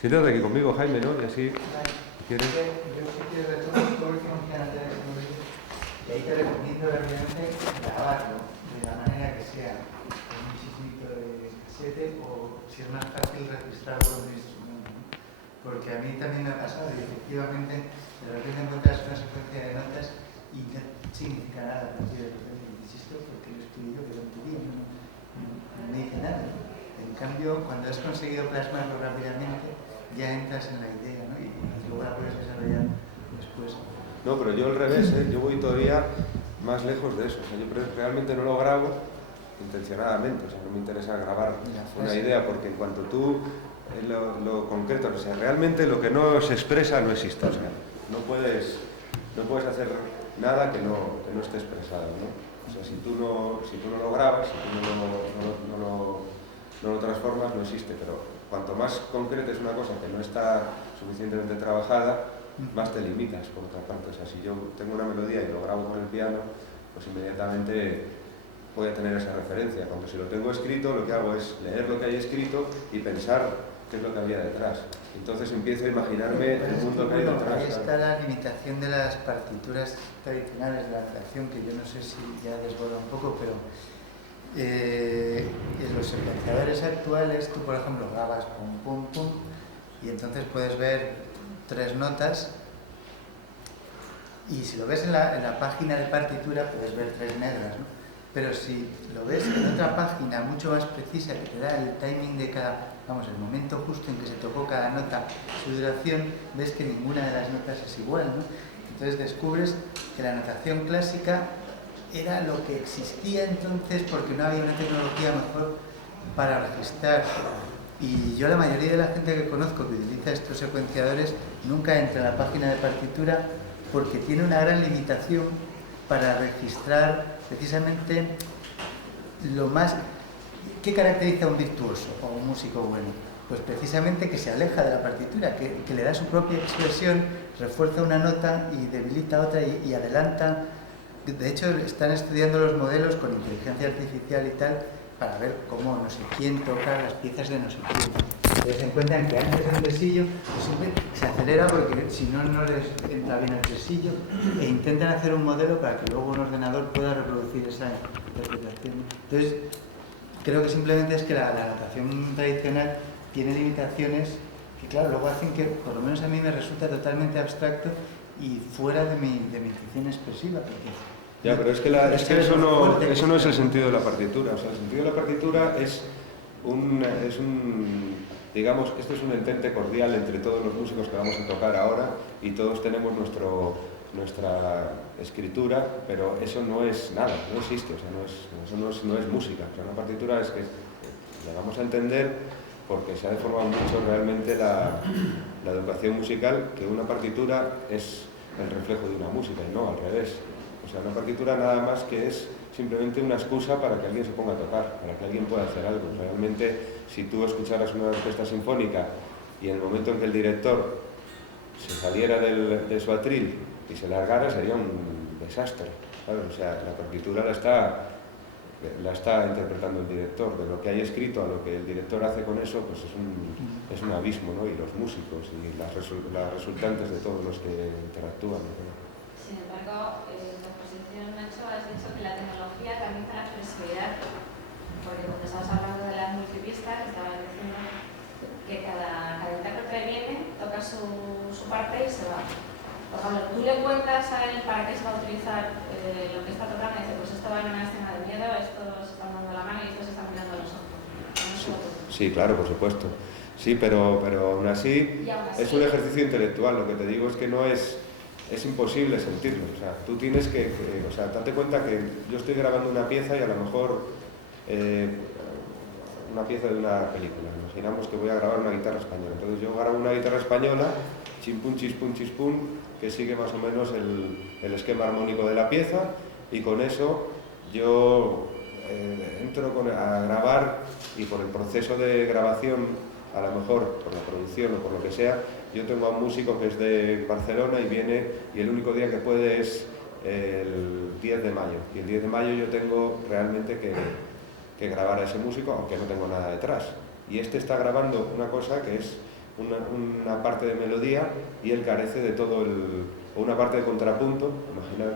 Siéntate aquí conmigo, Jaime, ¿no? Y así, si quieres. Yo sí quiero ver cómo funciona el móvil, y ahí te recomiendo realmente grabarlo de la manera que sea, con un chismito de casete, o si es más fácil registrarlo con un instrumento, ¿no? Porque a mí también me ha pasado y efectivamente de repente encuentras una secuencia de notas y no significa nada a partir de repente, insisto, porque lo escribí yo que lo entendí, no me dice nada. En cambio, cuando has conseguido plasmarlo rápidamente, ya entras en la idea, ¿no? Y luego la puedes desarrollar después. No, pero yo al revés, yo voy todavía más lejos de eso. O sea, yo realmente no lo grabo intencionadamente, o sea, no me interesa grabar una idea, porque en cuanto tú lo concreto, o sea, realmente lo que no se expresa no existe, o sea, no puedes hacer nada que no esté expresado, ¿no? O sea, si tú no lo grabas, si tú no lo transformas, no existe, pero cuanto más concreta es una cosa que no está suficientemente trabajada, más te limitas, por otra parte. O sea, si yo tengo una melodía y lo grabo con el piano, pues inmediatamente voy a tener esa referencia. Cuando si lo tengo escrito, lo que hago es leer lo que hay escrito y pensar qué es lo que había detrás. Entonces empiezo a imaginarme el mundo que hay detrás. Ahí está la limitación de las partituras tradicionales de la creación, que yo no sé si ya desborda un poco, pero en los secuenciadores actuales tú, por ejemplo, grabas pum, pum, pum, y entonces puedes ver 3 notas, y si lo ves en la página de partitura puedes ver 3 negras, ¿no? Pero si lo ves en otra página mucho más precisa, que te da el timing de cada, el momento justo en que se tocó cada nota, su duración, ves que ninguna de las notas es igual, ¿no? Entonces descubres que la notación clásica era lo que existía entonces porque no había una tecnología mejor para registrar. Y yo, la mayoría de la gente que conozco que utiliza estos secuenciadores, nunca entra en la página de partitura porque tiene una gran limitación para registrar precisamente lo más... ¿Qué caracteriza a un virtuoso o a un músico bueno? Pues precisamente que se aleja de la partitura, que le da su propia expresión, refuerza una nota y debilita otra y adelanta. De hecho, están estudiando los modelos con inteligencia artificial y tal, para ver cómo no sé quién toca las piezas de no sé quién. Entonces se encuentran que antes del tresillo pues siempre se acelera porque si no, no les entra bien el tresillo, e intentan hacer un modelo para que luego un ordenador pueda reproducir esa interpretación. Entonces, creo que simplemente es que la notación tradicional tiene limitaciones que, claro, luego hacen que, por lo menos a mí, me resulta totalmente abstracto y fuera de mi intuición expresiva. Porque ya, pero es que eso no es el sentido de la partitura. O sea, el sentido de la partitura es digamos, esto es un entente cordial entre todos los músicos que vamos a tocar ahora, y todos tenemos nuestra escritura, pero eso no es nada, no existe, o sea, eso no es música. O sea, una partitura es que la vamos a entender porque se ha deformado mucho realmente la educación musical, que una partitura es el reflejo de una música y no al revés. O sea, una partitura nada más que es simplemente una excusa para que alguien se ponga a tocar, para que alguien pueda hacer algo. Realmente, si tú escucharas una orquesta sinfónica y en el momento en que el director se saliera de su atril y se largara, sería un desastre, ¿sabes? O sea, la partitura la está interpretando el director. De lo que hay escrito a lo que el director hace con eso, pues es un abismo, ¿no? Y los músicos y las resultantes de todos los que interactúan, ¿no? Sin embargo, en la exposición, Nacho, has dicho que la tecnología realiza la expresividad. porque cuando estabas hablando de las multipistas, estabas diciendo que cada intérprete viene, toca su parte y se va. Por ejemplo, tú le cuentas a él para qué se va a utilizar lo que está tocando y dice, pues esto va en una escena de miedo, esto se está dando la mano y esto se está mirando a los ojos. Sí, claro, por supuesto. Sí, pero aún así es un ejercicio intelectual. Lo que te digo es que no es imposible sentirlo. O sea, tú tienes o sea, date cuenta que yo estoy grabando una pieza y a lo mejor una pieza de una película. Imaginamos que voy a grabar una guitarra española. Entonces yo grabo una guitarra española, chimpum, chispum, chispum, que sigue más o menos el esquema armónico de la pieza, y con eso yo entro a grabar, y por el proceso de grabación, a lo mejor por la producción o por lo que sea, yo tengo a un músico que es de Barcelona y viene, y el único día que puede es el 10 de mayo. Y el 10 de mayo yo tengo realmente que grabar a ese músico, aunque no tengo nada detrás. Y este está grabando una cosa que es una parte de melodía, y él carece de todo o una parte de contrapunto.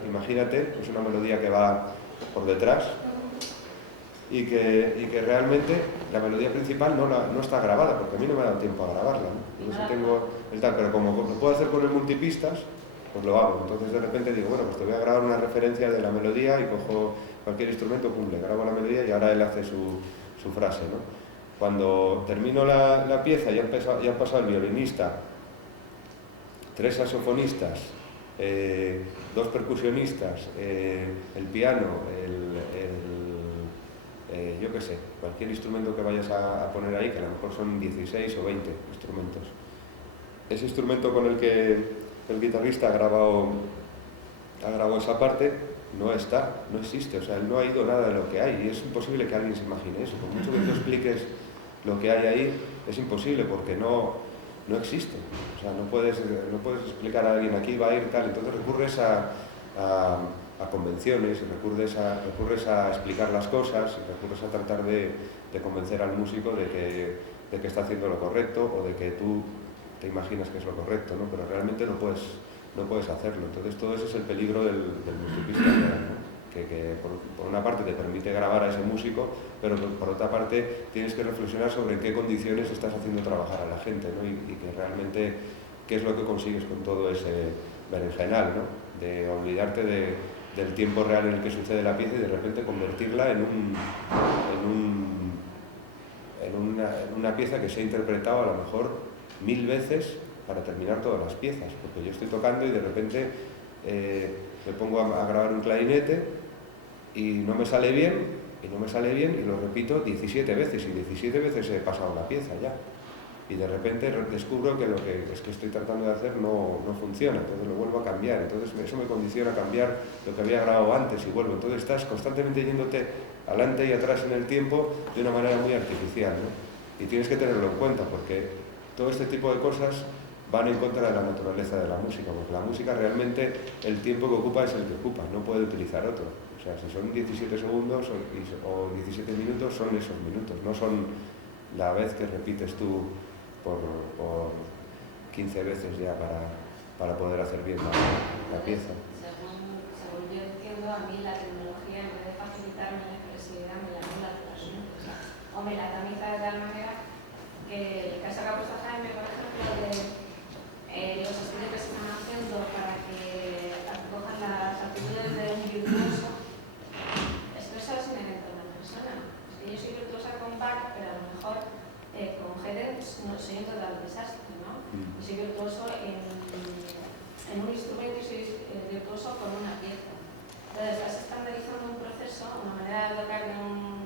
Imagínate, es una melodía que va por detrás, y que realmente la melodía principal no está grabada, porque a mí no me ha dado tiempo a grabarla, ¿no? Entonces tengo el tal, pero como lo puedo hacer con el multipistas, pues lo hago. Entonces de repente digo, bueno, pues te voy a grabar una referencia de la melodía, y cojo cualquier instrumento, pum, le grabo la melodía y ahora él hace su frase, ¿no? Cuando termino la pieza y han pasado el violinista, 3 saxofonistas, 2 percusionistas, el piano, yo qué sé, cualquier instrumento que vayas a poner ahí, que a lo mejor son 16 o 20 instrumentos. Ese instrumento con el que el guitarrista ha grabado esa parte no existe, o sea, él no ha ido nada de lo que hay, y es imposible que alguien se imagine eso. Por mucho que tú expliques lo que hay ahí, es imposible, porque no existe. O sea, no puedes explicar a alguien aquí va a ir tal. Entonces recurres a convenciones, recurres a explicar las cosas, recurres a tratar de convencer al músico de que está haciendo lo correcto, o de que tú te imaginas que es lo correcto, ¿no? Pero realmente no puedes hacerlo. Entonces todo ese es el peligro del multipista, ¿no? Que por una parte te permite grabar a ese músico, pero por otra parte tienes que reflexionar sobre en qué condiciones estás haciendo trabajar a la gente, ¿no? Y que realmente qué es lo que consigues con todo ese berenjenal, ¿no? De olvidarte del tiempo real en el que sucede la pieza y de repente convertirla en una pieza que se ha interpretado a lo mejor 1000 veces para terminar todas las piezas, porque yo estoy tocando y de repente me pongo a grabar un clarinete y no me sale bien, y lo repito 17 veces, y 17 veces he pasado la pieza ya. Y de repente descubro que lo que estoy tratando de hacer no funciona, entonces lo vuelvo a cambiar. Entonces eso me condiciona a cambiar lo que había grabado antes y vuelvo. Entonces estás constantemente yéndote adelante y atrás en el tiempo de una manera muy artificial, ¿no? Y tienes que tenerlo en cuenta, porque todo este tipo de cosas van en contra de la naturaleza de la música, porque la música realmente el tiempo que ocupa es el que ocupa, no puede utilizar otro. O sea, si son 17 segundos o 17 minutos, son esos minutos, no son la vez que repites tú por 15 veces ya para poder hacer bien la pieza. Según yo entiendo, a mí la tecnología, en vez de facilitarme la expresividad, me la anula todas, ¿no? O me la tamiza de tal manera que el caso que ha puesto Jaime, por ejemplo, de los estudios que se están haciendo para que recojan las actitudes de un virtuoso, eso es inherente a una persona. Yo soy virtuosa con Bach, pero a lo mejor con Haydn soy un total desastre, ¿no? Yo soy virtuoso en un instrumento y soy virtuoso con una pieza. Entonces, estás estandarizando un proceso, una manera de tocar de un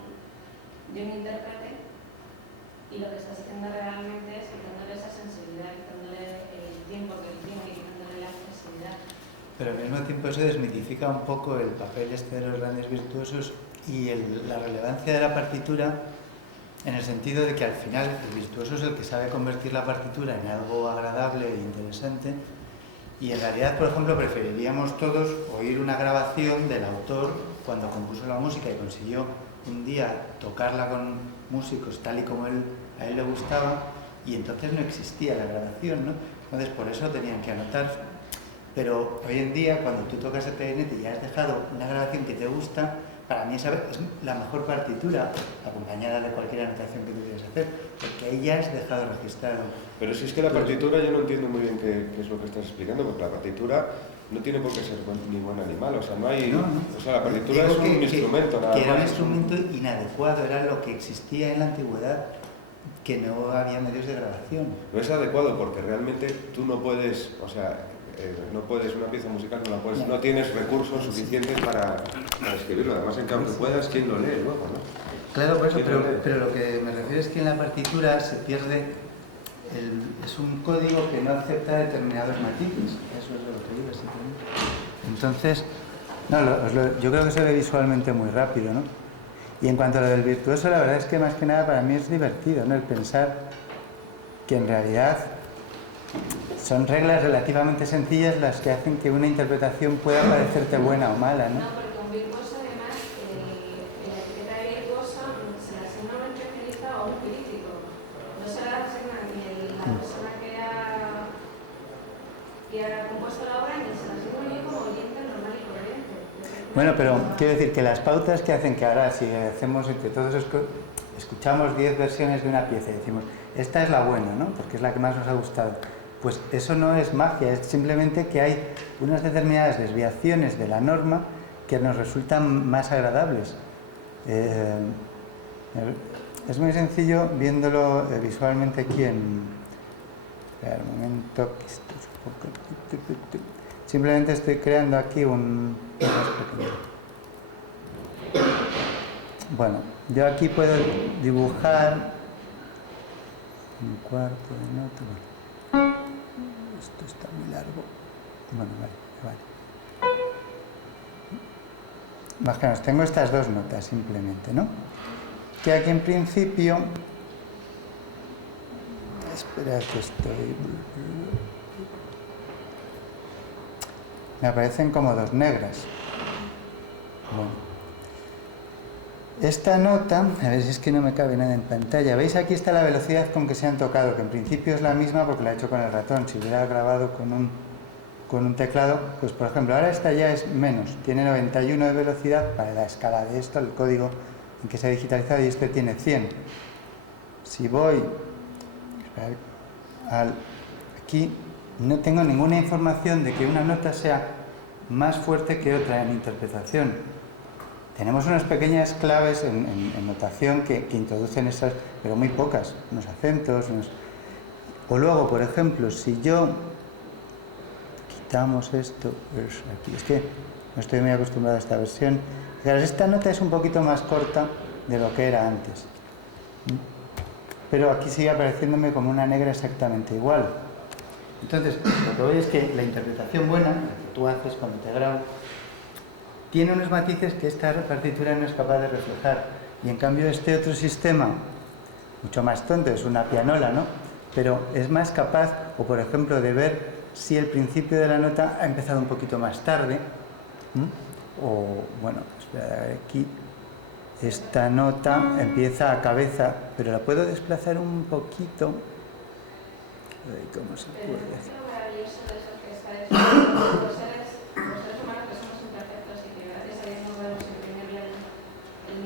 intérprete, y lo que estás haciendo realmente es quitándole esa sensibilidad, quitándole el tiempo que él tiene, quitándole la expresividad. Pero al mismo tiempo eso desmitifica un poco el papel de los grandes virtuosos y la relevancia de la partitura, en el sentido de que al final el virtuoso es el que sabe convertir la partitura en algo agradable e interesante, y en realidad, por ejemplo, preferiríamos todos oír una grabación del autor cuando compuso la música y consiguió un día tocarla con músicos tal y como a él le gustaba, y entonces no existía la grabación, ¿no? Entonces por eso tenían que anotar. Pero hoy en día, cuando tú tocas el clarinete y ya has dejado una grabación que te gusta, para mí esa es la mejor partitura, acompañada de cualquier anotación que tuvieras hacer, porque ahí ya has dejado registrado. Pero si es que la partitura yo no entiendo muy bien qué es lo que estás explicando, porque la partitura no tiene por qué ser ni buen ni malo, o sea, no hay... No. O sea, la partitura es un instrumento, nada más. Que era un instrumento inadecuado, era lo que existía en la antigüedad, que no había medios de grabación. No es adecuado porque realmente tú no puedes, o sea, no puedes, una pieza musical no la puedes, no tienes recursos suficientes para escribirlo. Además, en que aunque puedas, ¿quién lo lee luego, no? Claro, por eso, pero lo que me refiero es que en la partitura se pierde, es un código que no acepta determinados matices. Eso es lo que digo, simplemente. Entonces, no, yo creo que se ve visualmente muy rápido, ¿no? Y en cuanto a lo del virtuoso, la verdad es que más que nada para mí es divertido, ¿no? El pensar que en realidad son reglas relativamente sencillas las que hacen que una interpretación pueda parecerte buena o mala, ¿no? No, porque un virtuoso además, la etiqueta de virtuoso se la asigna a un especialista o a un crítico. No se la asigna ni la persona que ha compuesto la obra, ni se la asigna ni como oyente normal y corriente. Bueno, pero quiero decir que las pautas que hacen que ahora, si hacemos entre todos, escuchamos 10 versiones de una pieza y decimos, esta es la buena, ¿no? Porque es la que más nos ha gustado. Pues eso no es magia, es simplemente que hay unas determinadas desviaciones de la norma que nos resultan más agradables. Es muy sencillo viéndolo visualmente aquí en... Espera un momento, que esto es un poco... Simplemente estoy creando aquí un... Bueno, yo aquí puedo dibujar un cuarto de nota. Bueno, esto está muy largo. Bueno, vale. Más que menos, tengo estas dos notas simplemente, ¿no? Que aquí en principio... Espera que estoy... Me aparecen como dos negras. Bueno. Esta nota, a ver si es que no me cabe nada en pantalla. ¿Veis? Aquí está la velocidad con que se han tocado, que en principio es la misma porque la he hecho con el ratón. Si hubiera grabado con un teclado, pues por ejemplo, ahora esta ya es menos. Tiene 91 de velocidad para la escala de esto, el código en que se ha digitalizado, y este tiene 100. Si voy aquí, no tengo ninguna información de que una nota sea más fuerte que otra en interpretación. Tenemos unas pequeñas claves en notación que introducen esas, pero muy pocas, unos acentos. O luego, por ejemplo, si yo quitamos esto, aquí, es que no estoy muy acostumbrado a esta versión. Fijaros, esta nota es un poquito más corta de lo que era antes. Pero aquí sigue apareciéndome como una negra exactamente igual. Entonces, lo que voy es que la interpretación buena, la que tú haces con integrado, tiene unos matices que esta partitura no es capaz de reflejar. Y en cambio este otro sistema, mucho más tonto, es una pianola, ¿no? Pero es más capaz, o por ejemplo, de ver si el principio de la nota ha empezado un poquito más tarde. O, bueno, espera, a ver aquí. Esta nota empieza a cabeza, pero la puedo desplazar un poquito. ¿Cómo se puede hacer? Lo maravilloso de eso que está hecho, los seres humanos que somos imperfectos y que gracias a Dios no podemos imprimir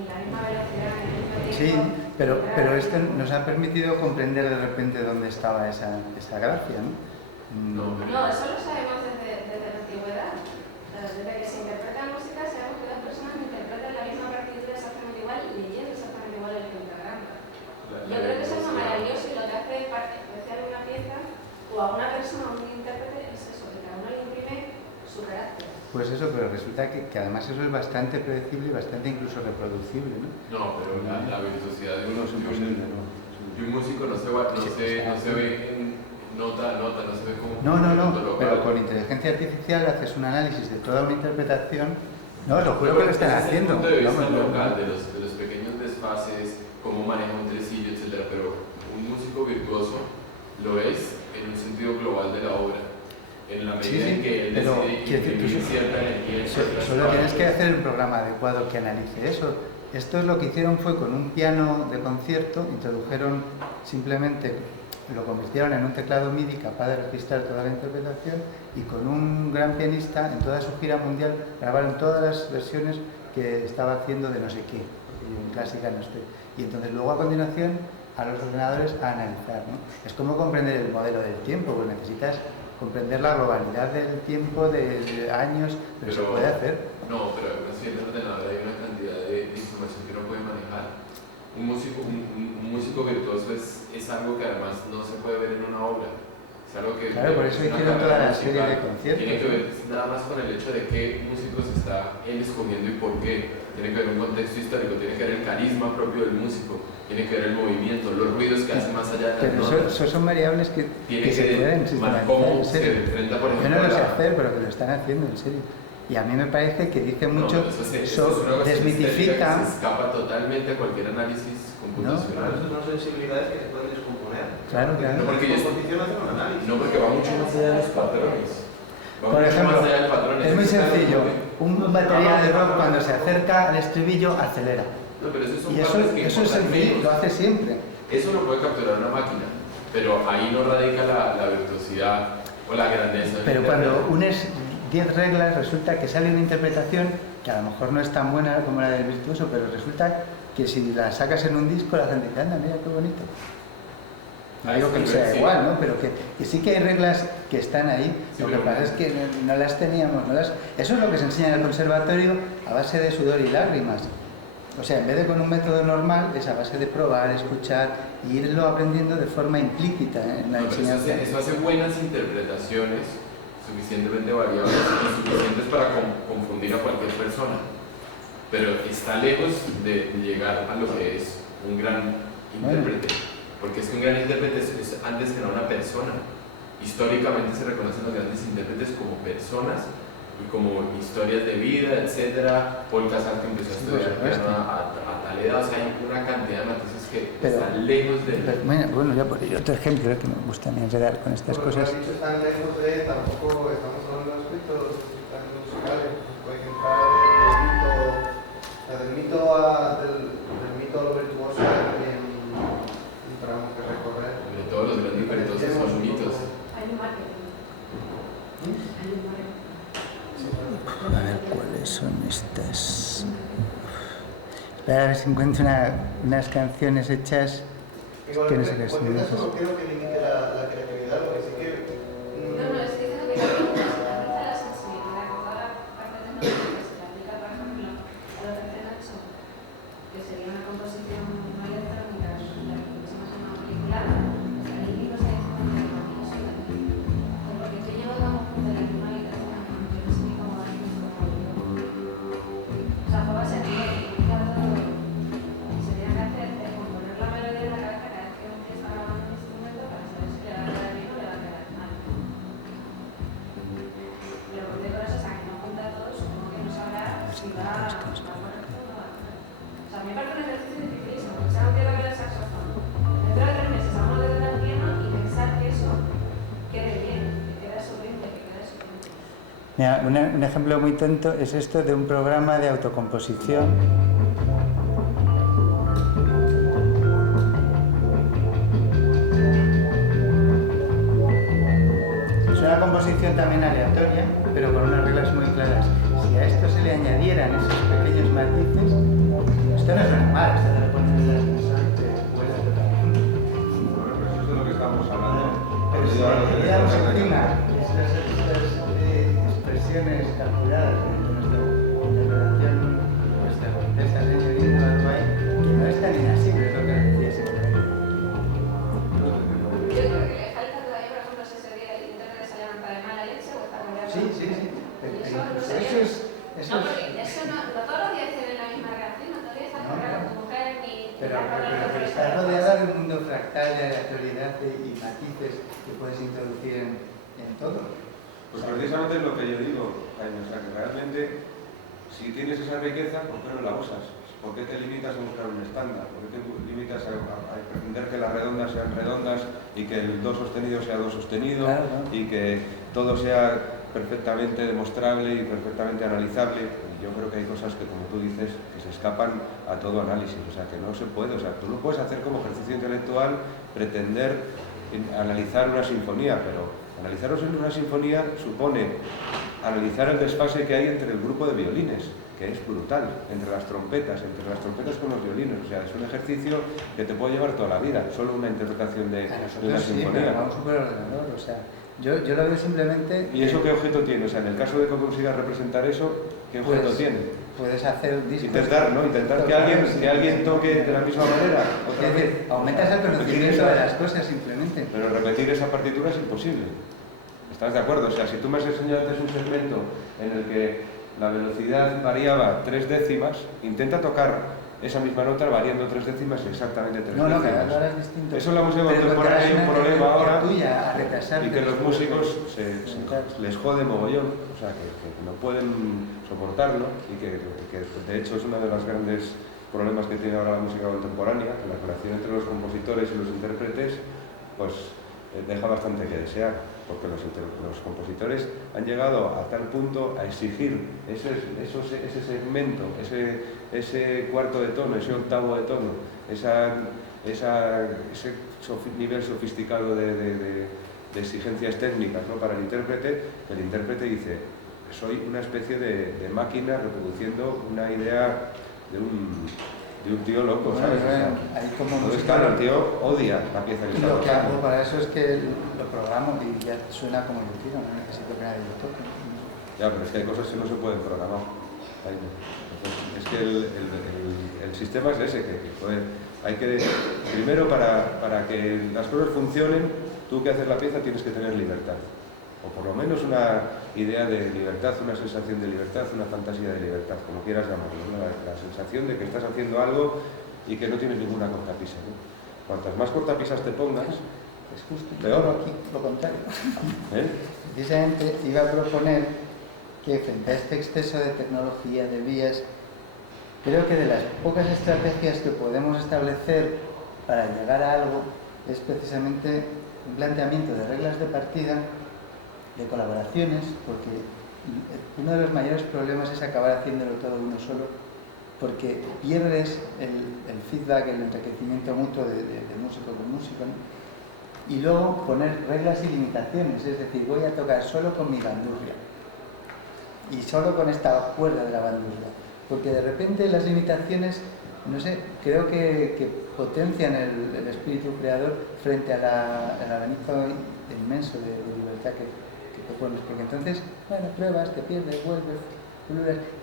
la misma velocidad en el mismo tiempo. Sí, pero esto nos ha permitido comprender de repente dónde estaba esa gracia, ¿no? No, eso lo sabemos desde la antigüedad. Desde que se interpreta música, sabemos que dos personas interpretan la misma partitura exactamente igual, leyendo exactamente igual el pentagrama. Yo creo que eso es lo maravilloso y lo que hace especial una pieza o a una persona, a un intérprete, es eso, que cada uno le imprime su carácter. Pues eso, pero resulta que además eso es bastante predecible y bastante incluso reproducible, ¿no? No, pero la virtuosidad de No es imposible, no. un músico no se ve en nota a nota, no se ve como... No, pero con inteligencia artificial haces un análisis de toda una interpretación. No, os lo juro que lo están haciendo. Desde el punto de vista Vamos, local, de los pequeños desfases, cómo maneja un tresillo, etc. Pero un músico virtuoso lo es en un sentido global de la obra. En la medida en que él decide imprimir cierta energía. Solo tienes que hacer un programa adecuado que analice eso. Esto es lo que hicieron fue con un piano de concierto, introdujeron simplemente, lo convirtieron en un teclado MIDI capaz de registrar toda la interpretación, y con un gran pianista en toda su gira mundial grabaron todas las versiones que estaba haciendo de no sé qué, porque yo en clásica no estoy. Y entonces luego a continuación a los ordenadores a analizar, ¿no? Es como comprender el modelo del tiempo, porque necesitas comprender la globalidad del tiempo de años, pero se puede hacer. No, pero en el ordenador hay una cantidad de información que no puede manejar. Un músico virtuoso es algo que además no se puede ver en una obra. Es algo que, claro, por eso hicieron toda la serie de conciertos. Tiene que ver nada más con el hecho de qué músicos está él escogiendo y por qué. Tiene que ver un contexto histórico, tiene que ver el carisma propio del músico, tiene que ver el movimiento, los ruidos que hace más allá de las notas. Pero eso son variables que se pueden sistematizar, en serio. Yo no lo sé hacer, pero que lo están haciendo, en serio. Y a mí me parece que dice mucho, desmitifica... Se escapa totalmente a cualquier análisis computacional. Esas son sensibilidades que se pueden descomponer. Claro, claro. No porque va mucho más allá de los patrones. Por ejemplo, es muy sencillo. Un batería de rock cuando se acerca al estribillo acelera. No, pero y eso es sencillo, lo hace siempre. Eso lo puede capturar una máquina, pero ahí no radica la virtuosidad o la grandeza. Pero cuando unes 10 reglas resulta que sale una interpretación que a lo mejor no es tan buena como la del virtuoso, pero resulta que si la sacas en un disco la gente dice, anda, mira qué bonito. No digo que no sea igual, ¿no? Pero que sí que hay reglas que están ahí. Lo que pasa es que no las teníamos. Eso es lo que se enseña en el conservatorio a base de sudor y lágrimas. O sea, en vez de con un método normal, es a base de probar, escuchar y irlo aprendiendo de forma implícita en la enseñanza. Eso hace buenas interpretaciones suficientemente variables y suficientes para confundir a cualquier persona. Pero está lejos de llegar a lo que es un gran intérprete. Porque es que un gran intérprete es antes que nada una persona. Históricamente se reconocen los grandes intérpretes como personas y como historias de vida, etc. Paul Casal, que empezó a estudiar piano a tal edad, o sea, hay una cantidad de matices que están lejos de... Bueno, ya por ello, otro ejemplo que me gusta a mí enredar con estas cosas. Porque están lejos de, tampoco estamos hablando de aspectos musicales, puede entrar del mito a lo virtuoso también un tramo que recorrer. De todos los grandes virtuosos son mitos. Hay un marketing. Hay un marketing. A ver cuáles son estas. Espera a ver si encuentro unas canciones hechas que no sé qué son. Eso no creo que limite la creatividad, porque sí que. No, es que dice que se analiza la sensibilidad, que toda la parte tecnológica se le aplica, por ejemplo, a lo que hace Nacho, que sería una composición no electrónica, la que pusiéramos en una película, el libro está diciendo que no, yo soy de aquí. Porque yo llevo a un punto de la misma habitación, yo no sé ni cómo va a ir como yo. O sea, juega sentido, y cada todo se tiene que hacer es componer la melodía en la cabeza cada vez que uno empieza grabando un instrumento para saber si le va a quedar bien o le va a quedar mal. Pero por eso, o sea, que no junta todo, supongo que no sabrá si va a correcto o no va a correcto. O sea, a mí me parece un ejercicio dificilísimo, porque se ha metido que el saxofón. Dentro de 3 meses vamos a tocar el piano y pensar que eso quede bien, que quede solvente, que quede solvente. Mira, un ejemplo muy tonto es esto de un programa de autocomposición. Es una composición también aleatoria, pero con unas reglas muy claras. Si a esto se le añadieran esos pequeños matices, esto no es normal, esto de poner el ascensor y te vuela totalmente. Bueno, pero eso es de lo que estamos hablando. Pero si le añadiéramos encima estas expresiones calculadas de nuestra relación, nuestra contesta añadiendo algo ahí, que no es tan inasible, es lo que decía simplemente. Yo creo que le falta todavía, por ejemplo, si ese día el internet se levanta de mala leche o está cambiando. Sí. No, porque eso no todos los días tienen la misma reacción, no todos los días estás con tu mujer ni... Pero está rodeada de un mundo fractal de aleatoriedad y matices que puedes introducir en todo. Pues precisamente es lo que yo digo, Jaime, o sea, que realmente, si tienes esa riqueza, ¿por qué no la usas? ¿Por qué te limitas a buscar un estándar? ¿Por qué te limitas a pretender que las redondas sean redondas y que el do sostenido sea do sostenido, claro, ¿no? Y que todo sea perfectamente demostrable y perfectamente analizable? Yo creo que hay cosas que, como tú dices, que se escapan a todo análisis, o sea, que no se puede, o sea, tú no puedes hacer como ejercicio intelectual pretender analizar una sinfonía, pero analizar una sinfonía supone analizar el desfase que hay entre el grupo de violines, que es brutal, entre las trompetas con los violines. O sea, es un ejercicio que te puede llevar toda la vida, solo una interpretación de una sinfonía. Sí, pero vamos por el ordenador, o sea, yo lo veo simplemente... ¿Y eso qué objeto tiene? O sea, en el caso de que consigas representar eso, ¿qué objeto tiene? Puedes hacer discos... Intentar que alguien toque de la misma manera. Otra vez. Aumentas el conocimiento de las cosas simplemente. Pero repetir esa partitura es imposible. ¿Estás de acuerdo? O sea, si tú me has enseñado antes un segmento en el que la velocidad variaba 3 décimas, intenta tocar esa misma nota variando 3 décimas exactamente 3 décimas. No, ahora es distinto. Eso en la música contemporánea hay un problema ahora y que los músicos les jode mogollón, o sea, que no pueden soportarlo y que de hecho es uno de los grandes problemas que tiene ahora la música contemporánea, que la relación entre los compositores y los intérpretes pues deja bastante que desear, porque los compositores han llegado a tal punto a exigir ese segmento, ese cuarto de tono, ese octavo de tono, ese nivel sofisticado de exigencias técnicas, ¿no?, para el intérprete, que el intérprete dice: soy una especie de máquina reproduciendo una idea de un tío loco, ¿sabes? Entonces, claro, el tío odia la pieza que está tocando. Lo que hago para eso es que lo programo y ya suena como yo quiero, no necesito que nadie lo toque. Ya, pero es que hay cosas que no se pueden programar. Entonces, es que el sistema es ese, joder, hay que, primero para que las cosas funcionen, tú que haces la pieza tienes que tener libertad. O por lo menos una idea de libertad, una sensación de libertad, una fantasía de libertad, como quieras llamarlo, ¿no? La sensación de que estás haciendo algo y que no tienes ninguna cortapisa, ¿no? Cuantas más cortapisas te pongas, es justo peor. Aquí lo contrario. ¿Eh? Precisamente iba a proponer que frente a este exceso de tecnología, de vías, creo que de las pocas estrategias que podemos establecer para llegar a algo es precisamente un planteamiento de reglas de partida, de colaboraciones, porque uno de los mayores problemas es acabar haciéndolo todo uno solo, porque pierdes el feedback, el enriquecimiento mutuo de músico con músico, ¿no? Y luego poner reglas y limitaciones, es decir, voy a tocar solo con mi bandurria y solo con esta cuerda de la bandurria, porque de repente las limitaciones, no sé, creo que potencian el espíritu creador frente al abanico inmenso de libertad que te pones, porque entonces, bueno, pruebas, te pierdes, vuelves,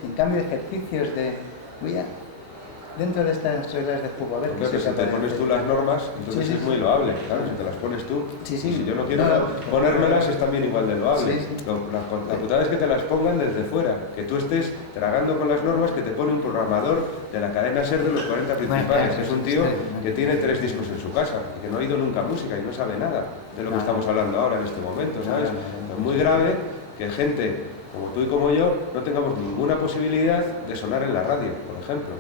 en cambio ejercicios de, dentro de estas reglas de juego, a ver qué se te pones tú las normas, entonces es muy loable, claro, si te las pones tú. Y si yo no quiero ponérmelas, es también igual de loable. La putada es que te las pongan desde fuera, que tú estés tragando con las normas que te pone un programador de la cadena SER de los 40 principales, que es un tío que tiene 3 discos en su casa, que no ha oído nunca música y no sabe nada de lo que estamos hablando ahora en este momento, ¿sabes? Es muy grave que gente como tú y como yo no tengamos ninguna posibilidad de sonar en la radio, por ejemplo.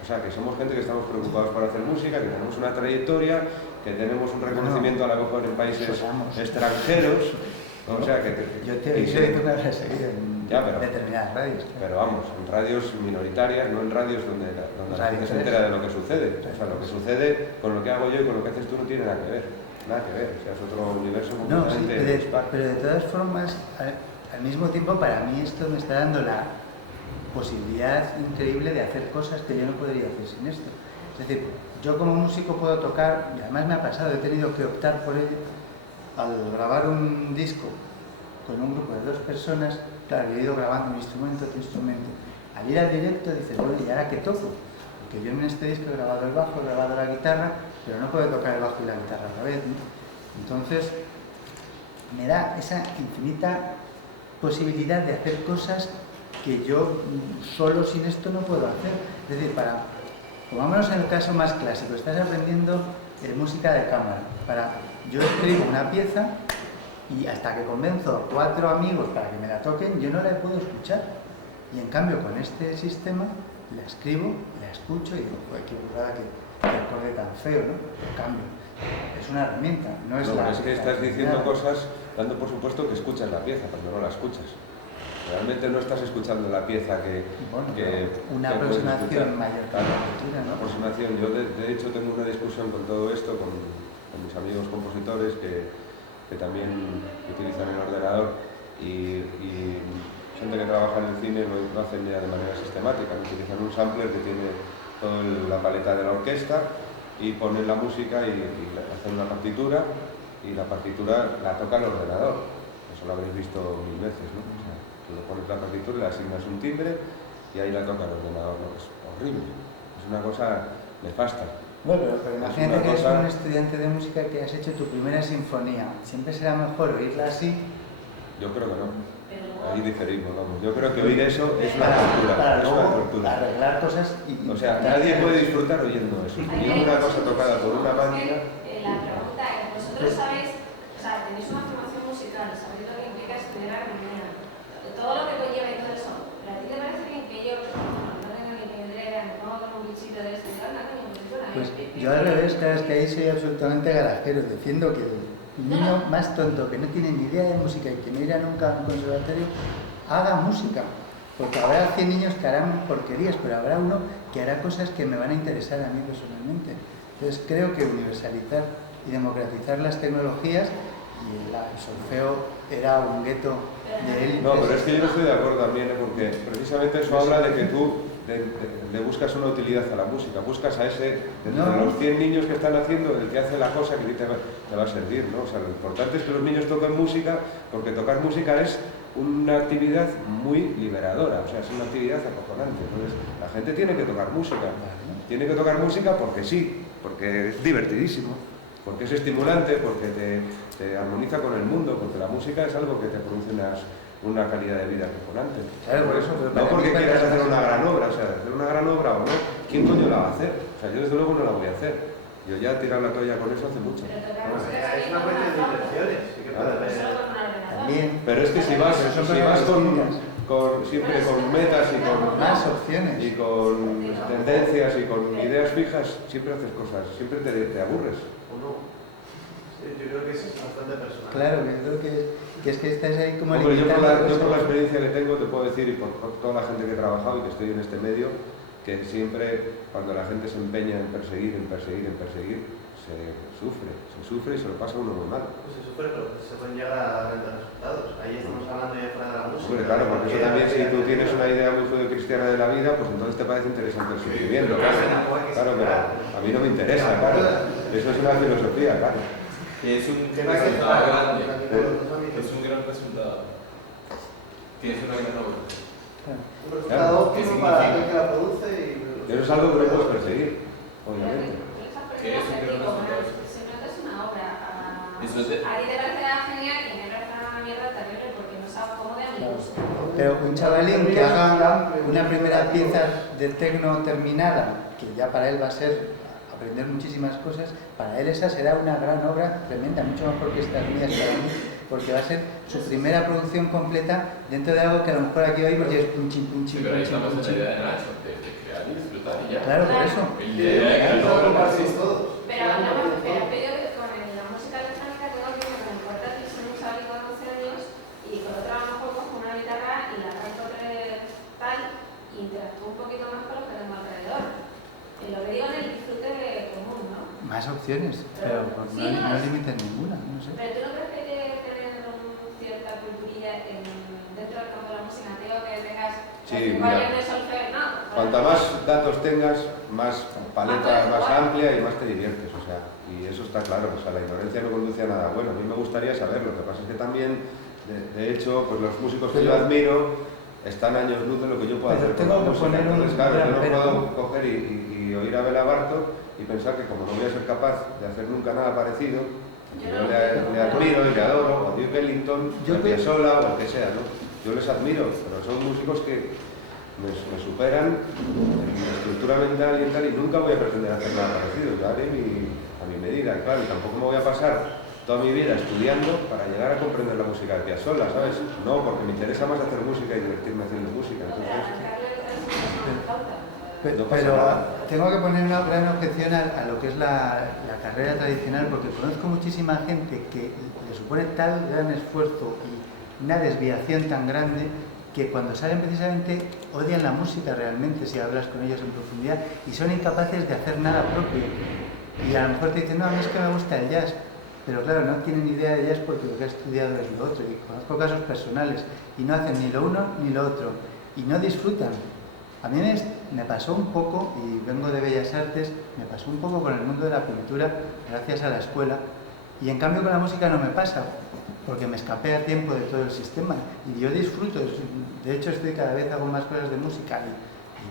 O sea, que somos gente que estamos preocupados por hacer música, que tenemos una trayectoria, que tenemos un reconocimiento a lo mejor en países extranjeros. O sea, que yo te he dicho que tú me habrás seguido en determinadas radios. Pero vamos, en radios minoritarias, no en radios donde la gente se entera de lo que sucede. O sea, lo que sucede con lo que hago yo y con lo que haces tú no tiene nada que ver. Nada que ver, o sea, es otro universo completamente dispar. Pero de todas formas, al mismo tiempo, para mí esto me está dando la posibilidad increíble de hacer cosas que yo no podría hacer sin esto. Es decir, yo como músico puedo tocar, y además me ha pasado, he tenido que optar por ello, al grabar un disco con un grupo de 2 personas, claro, yo he ido grabando un instrumento, otro instrumento. Al ir al directo dices, bueno, ¿y ahora qué toco? Porque yo en este disco he grabado el bajo, he grabado la guitarra, pero no puedo tocar el bajo y la guitarra a la vez, ¿no? Entonces, me da esa infinita posibilidad de hacer cosas que yo solo sin esto no puedo hacer. Es decir, pongámonos en el caso más clásico, estás aprendiendo música de cámara. Yo escribo una pieza y hasta que convenzo a 4 amigos para que me la toquen, yo no la puedo escuchar. Y en cambio con este sistema la escribo, la escucho y digo, qué burrada que acorde tan feo, ¿no? En cambio, es una herramienta, no es la... Es que estás diciendo cosas dando por supuesto que escuchas la pieza, cuando no la escuchas. Realmente no estás escuchando la pieza una aproximación mayor que la lectura, ¿no? Una aproximación. Yo de hecho tengo una discusión con todo esto, con mis amigos compositores que también utilizan el ordenador y gente que trabaja en el cine lo hacen ya de manera sistemática, utilizan un sampler que tiene toda la paleta de la orquesta y ponen la música y hacen una partitura y la partitura la toca el ordenador. Eso lo habréis visto 1000 veces, ¿no? O sea, tú le pones la partitura, le asignas un timbre y ahí la toca el ordenador, ¿no? Es horrible, es una cosa nefasta. Bueno, pero imagínate que eres un estudiante de música que has hecho tu primera sinfonía. ¿Siempre será mejor oírla así? Yo creo que no. Ahí diferimos, vamos. Yo creo que oír eso es una tortura. Es una tortura. Arreglar cosas y... O sea, nadie puede disfrutar oyendo eso. Y una cosa tocada por una máquina... La pregunta es, vosotros sabéis, o sea, tenéis una formación musical, sabéis lo que implica estudiar armonía, todo lo que conlleva y todo eso, pero a ti te parece bien que yo, no tengo ni idea, me pongo con un bichito de este, pues yo al revés, claro, es que ahí soy absolutamente garajero, defiendo que el niño más tonto que no tiene ni idea de música y que no irá nunca a un conservatorio, haga música. Porque habrá 100 niños que harán porquerías, pero habrá uno que hará cosas que me van a interesar a mí personalmente. Entonces creo que universalizar y democratizar las tecnologías, y el solfeo era un gueto de élites. No, pero es que yo no estoy de acuerdo también, porque precisamente eso habla de que tú le buscas una utilidad a la música, buscas a ese, de los 100 niños que están haciendo, el que hace la cosa que a ti te va a servir, ¿no? O sea, lo importante es que los niños toquen música, porque tocar música es una actividad muy liberadora, o sea, es una actividad acojonante. Entonces, la gente tiene que tocar música, porque sí, porque es divertidísimo, porque es estimulante, porque te armoniza con el mundo, porque la música es algo que te produce una calidad de vida acojonante. Claro, por eso, no porque quieras hacer una gran obra, o sea, hacer una gran obra o no, ¿quién coño la va a hacer? O sea, yo desde luego no la voy a hacer. Yo ya he tirado la toalla con eso hace mucho. Es una cuestión de intenciones, sí que puede haber. También. Pero es que si vas siempre con metas y con más opciones y con tendencias y con ideas fijas, siempre haces cosas, siempre te aburres. ¿O no? Sí, yo creo que es bastante personal. Claro, yo creo que es que estás ahí como Hombre, yo limitando. por la experiencia que tengo te puedo decir, y por toda la gente que he trabajado y que estoy en este medio, que siempre cuando la gente se empeña en perseguir, se sufre y se lo pasa a uno muy mal. Pues se sufre, pero se pueden llegar a grandes resultados. Ahí estamos hablando ya fuera de la música. Hombre, claro, porque eso también, si tú tienes una idea muy judeocristiana de la vida, pues entonces te parece interesante el sufrimiento. Claro, pero a mí no me interesa, claro. Eso es una filosofía, claro. Que es un resultado grande, es un gran resultado, que es una gran obra. Un resultado óptimo para aquel que la produce y... Eso es algo que no puedes perseguir, obviamente. Que es un gran resultado. Si no es una obra, a Eso es ti te parecerá genial y a mí me parecerá una mierda terrible porque no sabes cómo de amigos. Pero un chavalín que haga una primera pieza de tecno terminada, que ya para él va a ser aprender muchísimas cosas, para él esa será una gran obra tremenda, mucho mejor que estas mías para mí, porque va a ser su primera producción completa dentro de algo que a lo mejor aquí oímos y es punchín. Pero ahí estamos en la idea de Nacho, de crear y disfrutar y ya. Claro, por eso. El idea de que no lo paséis todos. Pero hablamos, pero yo con la música electrónica tengo que me importa que soy un chaval con 11 años y con otro a lo mejor cojo una guitarra y la canto tal y interactúo un poquito más con lo que tengo alrededor. Lo que digo en el disfrute común, ¿no? Más opciones, pero sí, no limites ninguna, no sé. Pero tú no crees que hay que tener cierta culturilla dentro del campo de la música, digo que tengas Sí, 5 mira. años de solfeo, ¿no? Cuanta más datos tengas, más paleta, más amplia y más te diviertes, o sea, y eso está claro, o sea, la ignorancia no conduce a nada bueno. A mí me gustaría saberlo, lo que pasa es que también, de hecho, pues los músicos que yo admiro están años luz de lo que yo puedo hacer con la música. Entonces, claro, yo no puedo coger y oír a Bela Bartok y pensar que como no voy a ser capaz de hacer nunca nada parecido, yo le admiro y le adoro, o a Duke Ellington, o a Piazzolla, o al que sea, ¿no? Yo les admiro, pero son músicos que me superan en mi estructura mental y tal, y nunca voy a pretender hacer nada parecido. Yo haré a mi medida, claro, y tampoco me voy a pasar toda mi vida estudiando para llegar a comprender la música de Piazzolla, ¿sabes? No, porque me interesa más hacer música y divertirme haciendo música. Pero tengo que poner una gran objeción a lo que es la carrera tradicional, porque conozco muchísima gente que le supone tal gran esfuerzo y una desviación tan grande que cuando salen precisamente odian la música realmente si hablas con ellos en profundidad y son incapaces de hacer nada propio. Y a lo mejor te dicen, no, a mí es que me gusta el jazz. Pero claro, no tienen idea de jazz porque lo que ha estudiado es lo otro. Y conozco casos personales y no hacen ni lo uno ni lo otro. Y no disfrutan. A mí me pasó un poco, y vengo de Bellas Artes, me pasó un poco con el mundo de la pintura gracias a la escuela. Y en cambio con la música no me pasa, porque me escapé a tiempo de todo el sistema. Y yo disfruto, de hecho cada vez hago más cosas de música,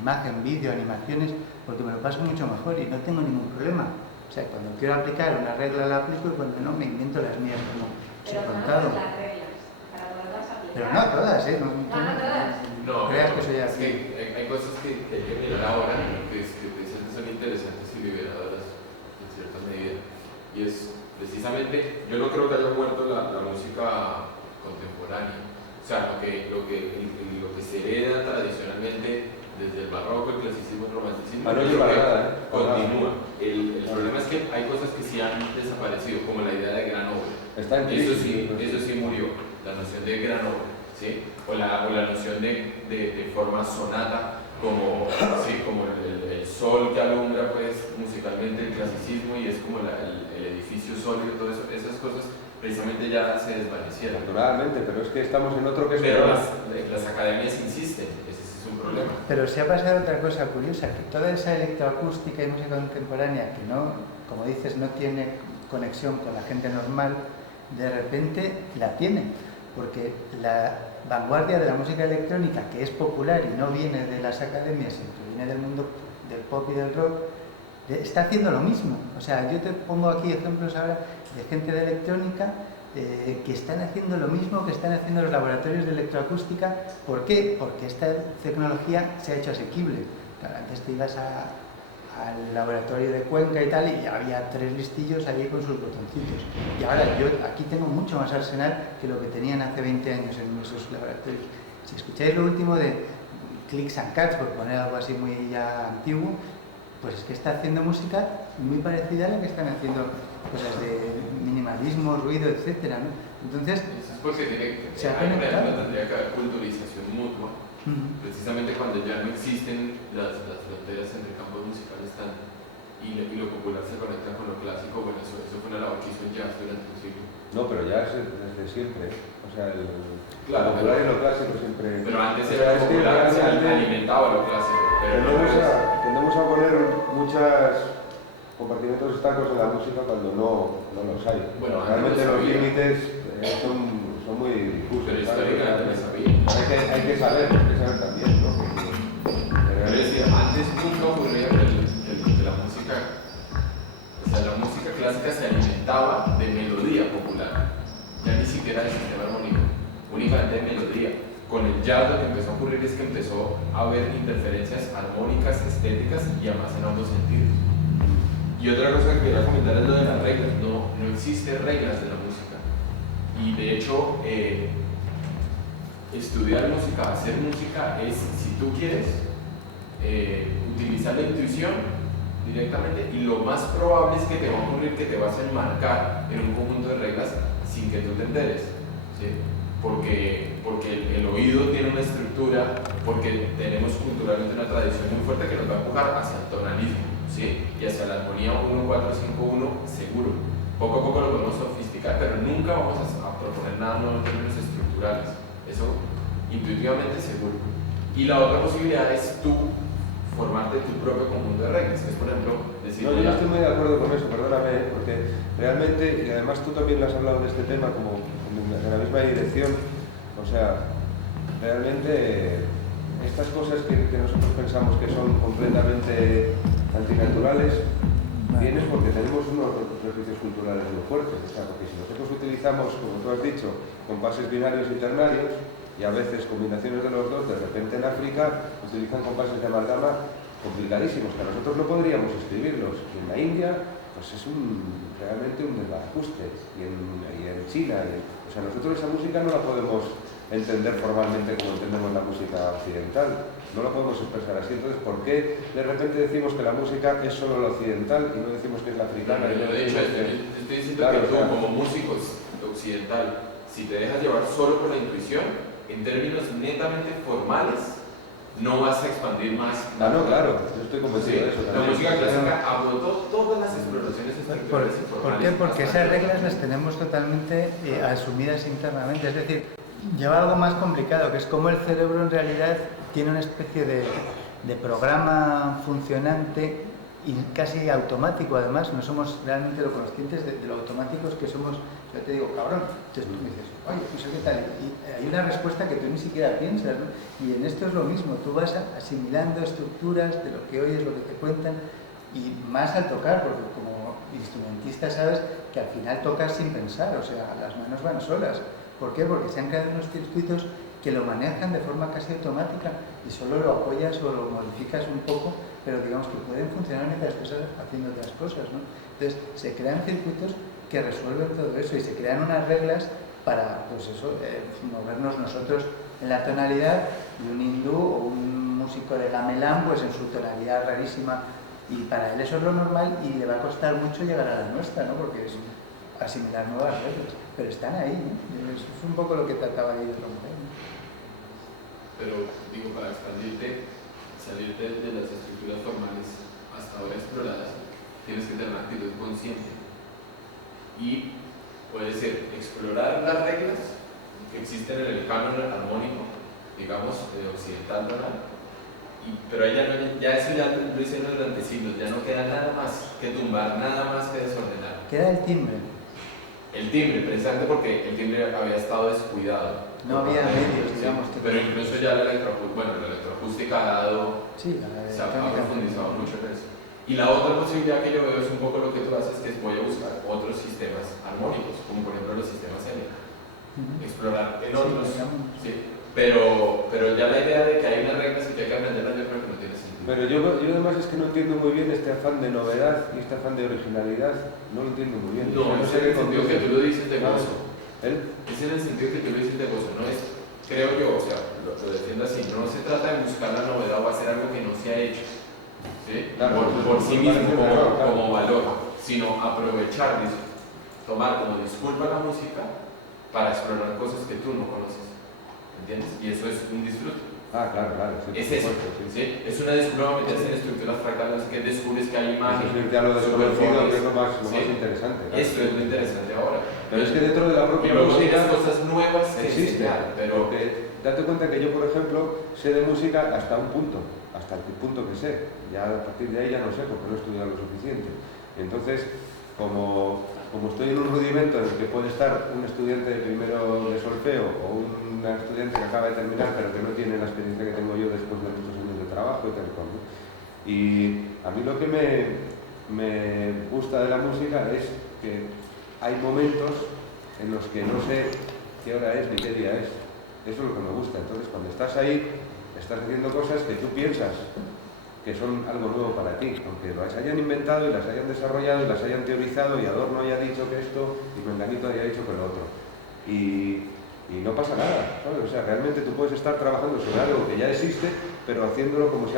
imagen, vídeo, animaciones, porque me lo paso mucho mejor y no tengo ningún problema. O sea, cuando quiero aplicar una regla la aplico y cuando no me invento las mías como os he contado. Pero las reglas, para poderlas aplicar. Pero no todas, ¿eh? No todas. No, creas que soy así. Hay cosas que hay que mirar ahora, que son interesantes y liberadoras en cierta medida. Y es precisamente, yo no creo que haya muerto la música contemporánea. O sea, lo que se hereda tradicionalmente desde el barroco, el clasicismo, el romanticismo, continúa. El problema es que hay cosas que sí han desaparecido, como la idea de gran obra. Eso sí murió, la noción de gran obra, ¿sí? O la noción de forma sonata, como el sol que alumbra pues, musicalmente el clasicismo y es como el edificio sólido, todo eso, esas cosas precisamente ya se desvanecieron. Naturalmente, pero es que estamos en otro que es pero las academias insisten, ese es un problema. Pero se ha pasado otra cosa curiosa, que toda esa electroacústica y música contemporánea que no, como dices, no tiene conexión con la gente normal, de repente la tiene, porque la vanguardia de la música electrónica, que es popular y no viene de las academias, sino que viene del mundo del pop y del rock, está haciendo lo mismo. O sea, yo te pongo aquí ejemplos ahora de gente de electrónica que están haciendo lo mismo que están haciendo los laboratorios de electroacústica. ¿Por qué? Porque esta tecnología se ha hecho asequible. Claro, antes te ibas al laboratorio de Cuenca y tal y había 3 listillos allí con sus botoncitos. Y ahora yo aquí tengo mucho más arsenal que lo que tenían hace 20 años en esos laboratorios. Si escucháis lo último de Clicks and Cats, por poner algo así muy ya antiguo, pues es que está haciendo música muy parecida a la que están haciendo cosas de minimalismo, ruido, etcétera, ¿no? Entonces, es porque se ha conectado. Tendría que haber culturización mutua, precisamente cuando ya no existen las fronteras entre campos musicales y lo popular se conecta con lo clásico. Bueno, eso fue una labor que hizo el jazz durante un siglo. No, pero ya es desde siempre. O sea, claro, lo popular y lo clásico siempre. Pero antes era lo popular, se alimentaba lo clásico. Tendemos a poner muchos compartimentos estancos en la música cuando no los hay. Bueno, realmente los límites son muy difusos. Pero históricamente lo sabía. Hay que saber también, ¿no? Pero es decir, antes nunca ocurría que la música, o sea, la música clásica se alimentaba de melodía popular, ya ni siquiera de sistema armónico, únicamente de melodía. Con el jazz lo que empezó a ocurrir es que empezó a haber interferencias armónicas, estéticas y además en ambos sentidos. Y otra cosa que quería comentar es lo de las reglas. No existen reglas de la música. Y de hecho, estudiar música, hacer música es, si tú quieres, utilizar la intuición directamente, y lo más probable es que te va a ocurrir que te vas a enmarcar en un conjunto de reglas sin que tú te enteres, ¿sí? Porque el oído tiene una estructura, porque tenemos culturalmente una tradición muy fuerte que nos va a empujar hacia el tonalismo, ¿sí? Y hacia la armonía 1-4-5-1 seguro. Poco a poco lo podemos sofisticar, pero nunca vamos a proponer nada nuevo en términos estructurales. Eso intuitivamente seguro. Y la otra posibilidad es tú formarte tu propio conjunto de reglas, que es, por ejemplo, decir... No, yo estoy muy de acuerdo con eso, perdóname, porque realmente, y además tú también has hablado de este tema como en la misma dirección, o sea, realmente estas cosas que nosotros pensamos que son completamente antinaturales, vienes porque tenemos unos prejuicios culturales muy fuertes, o sea, porque si nosotros utilizamos, como tú has dicho, compases binarios y ternarios, y a veces combinaciones de los dos, de repente en África utilizan compases de amalgama complicadísimos, que nosotros no podríamos escribirlos, y en la India pues es realmente un desbarajuste, y en China, o sea, nosotros esa música no la podemos entender formalmente como entendemos la música occidental, no la podemos expresar así. Entonces, ¿por qué de repente decimos que la música es solo la occidental y no decimos que es la africana? Yo de hecho estoy diciendo claro, que tú, como músico occidental, si te dejas llevar solo por la intuición, en términos netamente formales, no vas a expandir más. No, claro, yo estoy convencido de eso La también. música clásica agotó todas las exploraciones estructurales informales. ¿Por qué? Porque esas reglas las tenemos totalmente asumidas internamente. Es decir, lleva algo más complicado, que es como el cerebro en realidad tiene una especie de programa funcionante y casi automático. Además, no somos realmente lo conscientes de lo automáticos que somos. Yo te digo, cabrón, entonces tú me dices, oye, pues ¿qué tal? Y hay una respuesta que tú ni siquiera piensas, ¿no? Y en esto es lo mismo, tú vas asimilando estructuras de lo que oyes, lo que te cuentan, y más al tocar, porque como instrumentista sabes que al final tocas sin pensar, o sea, las manos van solas. ¿Por qué? Porque se han creado unos circuitos que lo manejan de forma casi automática y solo lo apoyas o lo modificas un poco, pero digamos que pueden funcionar mientras estás haciendo otras cosas, ¿no? Entonces se crean circuitos que resuelven todo eso y se crean unas reglas para, pues eso, movernos nosotros en la tonalidad de un hindú o un músico de gamelán, pues en su tonalidad rarísima, y para él eso es lo normal y le va a costar mucho llegar a la nuestra, ¿no? Porque es asimilar nuevas reglas, pero están ahí, ¿no? Eso es un poco lo que trataba ahí de romper, ¿no? Pero digo, para expandirte, salirte de las estructuras formales hasta ahora exploradas, tienes que tener una actitud consciente. Y puede ser explorar las reglas que existen en el canon armónico, digamos, occidental, ¿verdad? Pero ya eso ya lo hicieron durante siglos, ya no queda nada más que tumbar, nada más que desordenar. Queda el timbre. El timbre, precisamente porque el timbre había estado descuidado. No había medios, digamos. Sí, pero incluso ya la electroacústica ha dado, sí, se ha profundizado mucho en eso. Y la otra posibilidad que yo veo es un poco lo que tú haces, que es voy a buscar otros sistemas armónicos, como por ejemplo los sistemas N. Explorar en otros. Sí, pero ya la idea de que hay unas reglas y que hay que aprenderlas, yo creo que no tiene sentido. Pero yo además es que no entiendo muy bien este afán de novedad y este afán de originalidad. No lo entiendo muy bien. No, es en el sentido que tú lo dices de gozo. ¿El? Es en el sentido que tú lo dices de gozo, no es, creo yo, o sea, lo defiendo así, no se trata de buscar la novedad o hacer algo que no se ha hecho, ¿sí? Claro, por sí mismo claro. como valor, sino aprovechar, tomar como disculpa la música para explorar cosas que tú no conoces, ¿entiendes? Y eso es un disfrute. Ah, claro. Sí, es eso, ¿sí? Es una disculpa meterse en estructuras fractales que descubres que hay imágenes. Eso es ya lo desconocido, que es lo más interesante. Claro. Eso es lo interesante ahora. Pero es que dentro de la propia música cosas nuevas que existen. Pero date cuenta que yo, por ejemplo, sé de música hasta un punto, hasta el punto que sé. Ya a partir de ahí ya no sé, porque no he estudiado lo suficiente. Entonces, como estoy en un rudimento en el que puede estar un estudiante de primero de solfeo o una estudiante que acaba de terminar pero que no tiene la experiencia que tengo yo después de muchos años de trabajo y tal cual, ¿no? Y a mí lo que me gusta de la música es que hay momentos en los que no sé qué hora es ni qué día es. Eso es lo que me gusta. Entonces cuando estás ahí, estás haciendo cosas que tú piensas que son algo nuevo para ti, aunque las hayan inventado y las hayan desarrollado y las hayan teorizado y Adorno haya dicho que esto y Menganito haya dicho que lo otro. Y no pasa nada, ¿sabes? O sea, realmente tú puedes estar trabajando sobre algo que ya existe, pero haciéndolo como si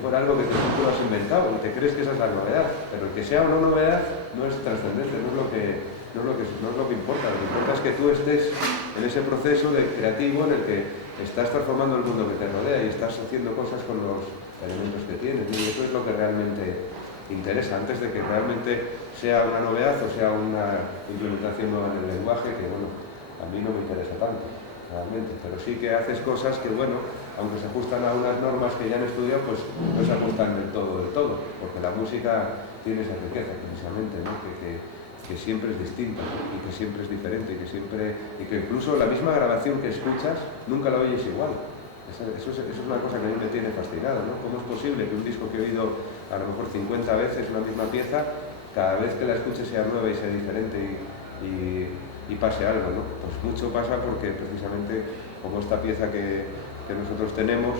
fuera algo que tú lo has inventado y te crees que esa es la novedad. Pero el que sea una novedad no es trascendente, no es lo que importa. Lo que importa es que tú estés en ese proceso creativo en el que estás transformando el mundo que te rodea y estás haciendo cosas con los elementos que tienes, y eso es lo que realmente interesa, antes de que realmente sea una novedad o sea una implementación nueva en el lenguaje, que bueno, a mí no me interesa tanto, realmente, pero sí que haces cosas que bueno, aunque se ajustan a unas normas que ya han estudiado, pues no se ajustan del todo, porque la música tiene esa riqueza precisamente, ¿no? que siempre es distinta y que siempre es diferente y que incluso la misma grabación que escuchas nunca la oyes igual. Eso es una cosa que a mí me tiene fascinado, ¿no? ¿Cómo es posible que un disco que he oído a lo mejor 50 veces, una misma pieza, cada vez que la escuche sea nueva y sea diferente y pase algo, ¿no? Pues mucho pasa porque precisamente como esta pieza que nosotros tenemos,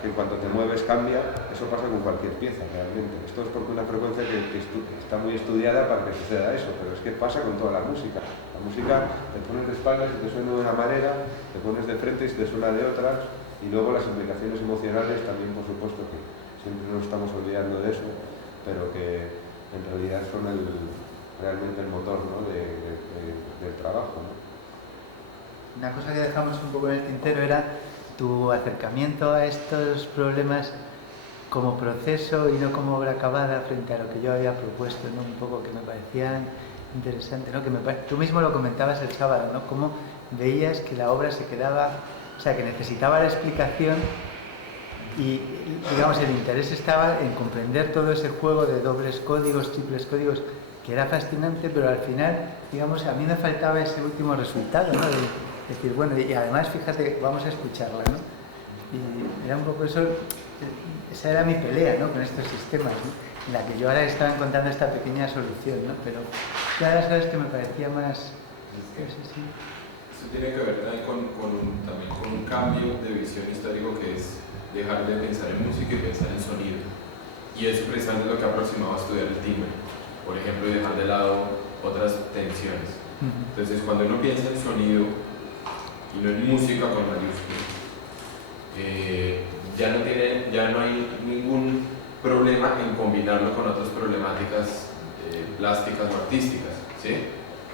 que en cuanto te mueves cambia, eso pasa con cualquier pieza realmente. Esto es porque una frecuencia que está muy estudiada para que suceda eso, pero es que pasa con toda la música. La música te pones de espaldas y te suena de una manera, te pones de frente y te suena de otra, y luego las implicaciones emocionales también, por supuesto, que siempre nos estamos olvidando de eso, pero que en realidad son realmente el motor, ¿no? del trabajo, ¿no? Una cosa que dejamos un poco en el tintero era tu acercamiento a estos problemas como proceso y no como obra acabada frente a lo que yo había propuesto, ¿no? Un poco que me parecía interesante, ¿no? Tú mismo lo comentabas el sábado, ¿no? Cómo veías que la obra se quedaba, o sea, que necesitaba la explicación y, digamos, el interés estaba en comprender todo ese juego de dobles códigos, triples códigos, que era fascinante, pero al final, digamos, a mí me faltaba ese último resultado, ¿no? De decir, bueno, y además, fíjate, vamos a escucharla, ¿no? Y era un poco eso, esa era mi pelea, ¿no? Con estos sistemas, ¿no? En la que yo ahora estaba encontrando esta pequeña solución, ¿no? Pero una de las cosas que me parecía más... Eso tiene que ver también con un cambio de visión histórico, que es dejar de pensar en música y pensar en sonido. Y eso precisamente es lo que ha aproximado a estudiar el timbre, por ejemplo, y dejar de lado otras tensiones. Entonces, cuando uno piensa en sonido y no en música con mayúsculas, ya no hay ningún problema en combinarlo con otras problemáticas plásticas o artísticas, ¿sí?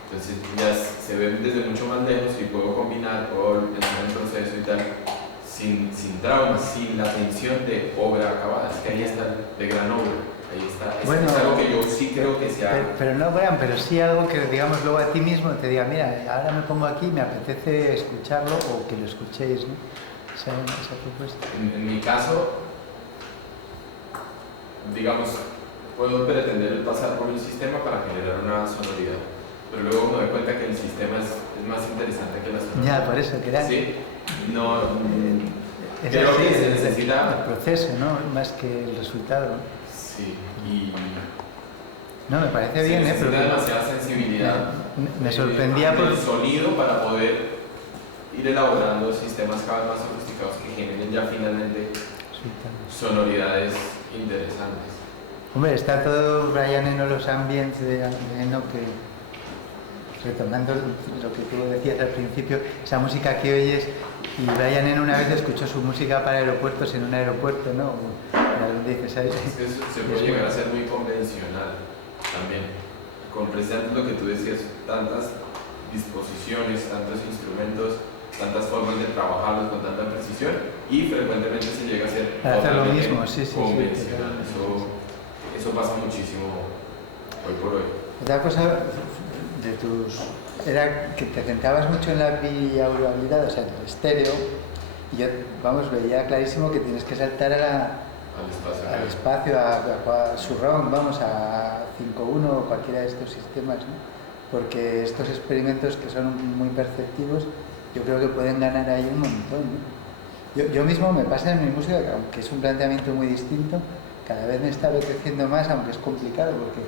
Entonces ya se ve desde mucho más lejos y puedo combinar, puedo pensar en proceso y tal, sin traumas, sin la tensión de obra acabada. Es que ahí está de gran obra, ahí está. Bueno, es algo que yo sí creo que se haga. Pero no, Brian, pero sí algo que, digamos, luego a ti mismo te diga, mira, ahora me pongo aquí, me apetece escucharlo o que lo escuchéis, ¿no? Esa propuesta. En mi caso, digamos, puedo pretender pasar por un sistema para generar una sonoridad, pero luego me doy cuenta que el sistema es más interesante que la sonoridad. Ya, por eso, que era... Sí, no... creo que se necesita... El proceso, ¿no? Más que el resultado. Sí, y... No, me parece bien, ¿eh? Pero demasiada sensibilidad. Me sorprendía por... el sonido para poder ir elaborando sistemas cada vez más sofisticados que generen ya finalmente sonoridades interesantes. Hombre, está todo Brian Eno, los ambients de Eno, que retomando lo que tú decías al principio, esa música que oyes, y Brian Eno una vez escuchó su música para aeropuertos en un aeropuerto, ¿no? Dices, ¿sabes? Eso se puede llegar a ser muy convencional también, con precisamente lo que tú decías, tantas disposiciones, tantos instrumentos, tantas formas de trabajarlos con tanta precisión, y frecuentemente se llega a ser hacer lo mismo, sí, convencional. Eso pasa muchísimo hoy por hoy. Otra cosa de era que te centrabas mucho en la binauralidad, o sea, en el estéreo, y yo, vamos, veía clarísimo que tienes que saltar al espacio, a surround, vamos, a 5.1 o cualquiera de estos sistemas, ¿no? Porque estos experimentos que son muy perceptivos, yo creo que pueden ganar ahí un montón, ¿no? Yo mismo me pasa en mi música, que aunque es un planteamiento muy distinto, cada vez me está apeteciendo más, aunque es complicado, porque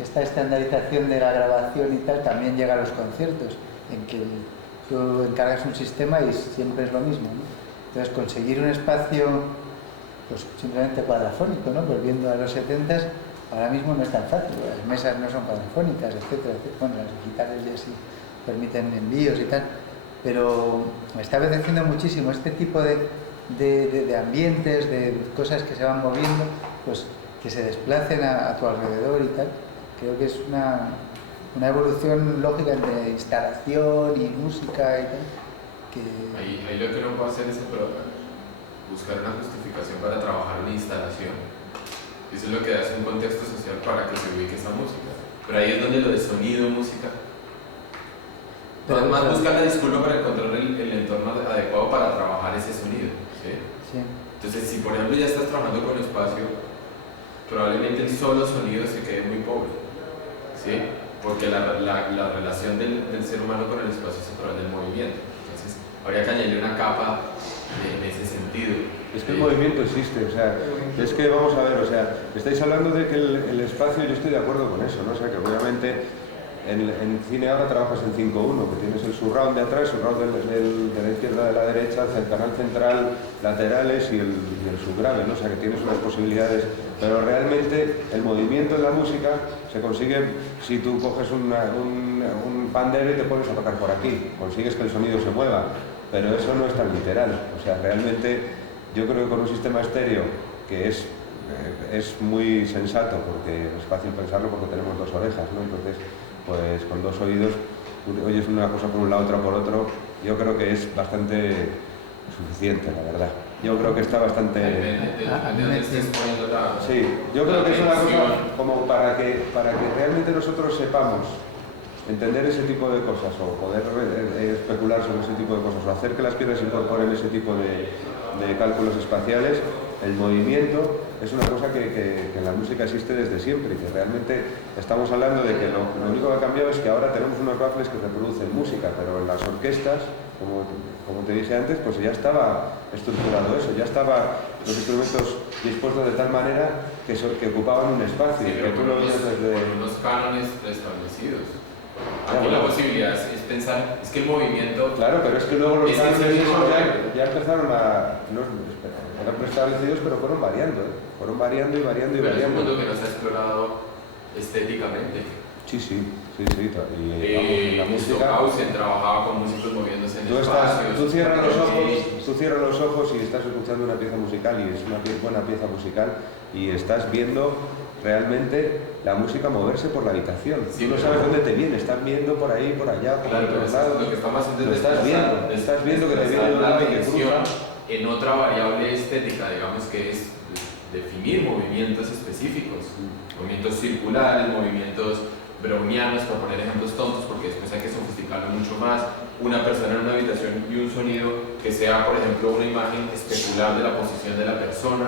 esta estandarización de la grabación y tal también llega a los conciertos, en que tú encargas un sistema y siempre es lo mismo, ¿no? Entonces, conseguir un espacio pues simplemente cuadrafónico, ¿no? Volviendo a los 70s, ahora mismo no es tan fácil, las mesas no son cuadrafónicas, etcétera, etcétera. Bueno, las digitales ya sí permiten envíos y tal, pero me está apeteciendo muchísimo este tipo de ambientes, de cosas que se van moviendo, pues que se desplacen a tu alrededor y tal. Creo que es una evolución lógica entre instalación y música y tal. Ahí lo que no puedo hacer es buscar una justificación para trabajar una instalación. Eso es lo que hace un contexto social para que se ubique esa música. Pero ahí es donde lo de sonido, música. Más buscar la disculpa para encontrar el entorno adecuado para trabajar ese sonido. ¿Sí? Entonces, si por ejemplo ya estás trabajando con espacio, probablemente el solo sonido se quede muy pobre, ¿sí? Porque la relación del ser humano con el espacio es a través del movimiento. Entonces, habría que añadir una capa en ese sentido. Es que el movimiento existe, o sea, es que vamos a ver, o sea, estáis hablando de que el espacio, yo estoy de acuerdo con eso, ¿no? O sea, que obviamente en cine ahora trabajas en 5.1, que tienes el surround de atrás, el surround de la izquierda, de la derecha, el canal central, laterales y el subgrave, ¿no? O sea, que tienes unas posibilidades, pero realmente el movimiento en la música se consigue si tú coges un pandero y te pones a tocar por aquí, consigues que el sonido se mueva, pero eso no es tan literal. O sea, realmente yo creo que con un sistema estéreo que es muy sensato, porque es fácil pensarlo porque tenemos dos orejas, ¿no? Entonces, pues con dos oídos oyes una cosa por un lado, otra por otro. Yo creo que es bastante suficiente, la verdad. Yo creo que está bastante... Sí, yo creo que es una cosa como para que realmente nosotros sepamos entender ese tipo de cosas o poder especular sobre ese tipo de cosas o hacer que las piedras incorporen ese tipo de cálculos espaciales. El movimiento es una cosa que en la música existe desde siempre y que realmente estamos hablando de que lo único que ha cambiado es que ahora tenemos unos baffles que reproducen música, pero en las orquestas, como te dije antes, pues ya estaba estructurado eso, ya estaban los instrumentos dispuestos de tal manera que ocupaban un espacio. Sí, que tú lo veías desde... unos cánones preestablecidos. Aquí la posibilidad es pensar, es que el movimiento... Claro, pero es que luego los cánones ya empezaron a... eran preestablecidos, pero fueron variando, ¿eh? Fueron variando y variando y pero variando. Es un mundo que no se ha explorado estéticamente. Sí. Y vamos, en la música... Stockhausen trabajaba con músicos moviéndose en espacios. Tú cierras los ojos y estás escuchando una pieza musical y es una buena pieza musical y estás viendo realmente la música moverse por la habitación. Sí, tú no sabes dónde te viene, estás viendo por ahí, por allá, por otros lados. Lo que está más lo estás viendo que te viene de un lado y que cruza. En otra variable estética, digamos que es definir movimientos específicos, movimientos circulares, movimientos brownianos, para poner ejemplos tontos, porque después hay que sofisticarlo mucho más. Una persona en una habitación y un sonido que sea, por ejemplo, una imagen especular de la posición de la persona.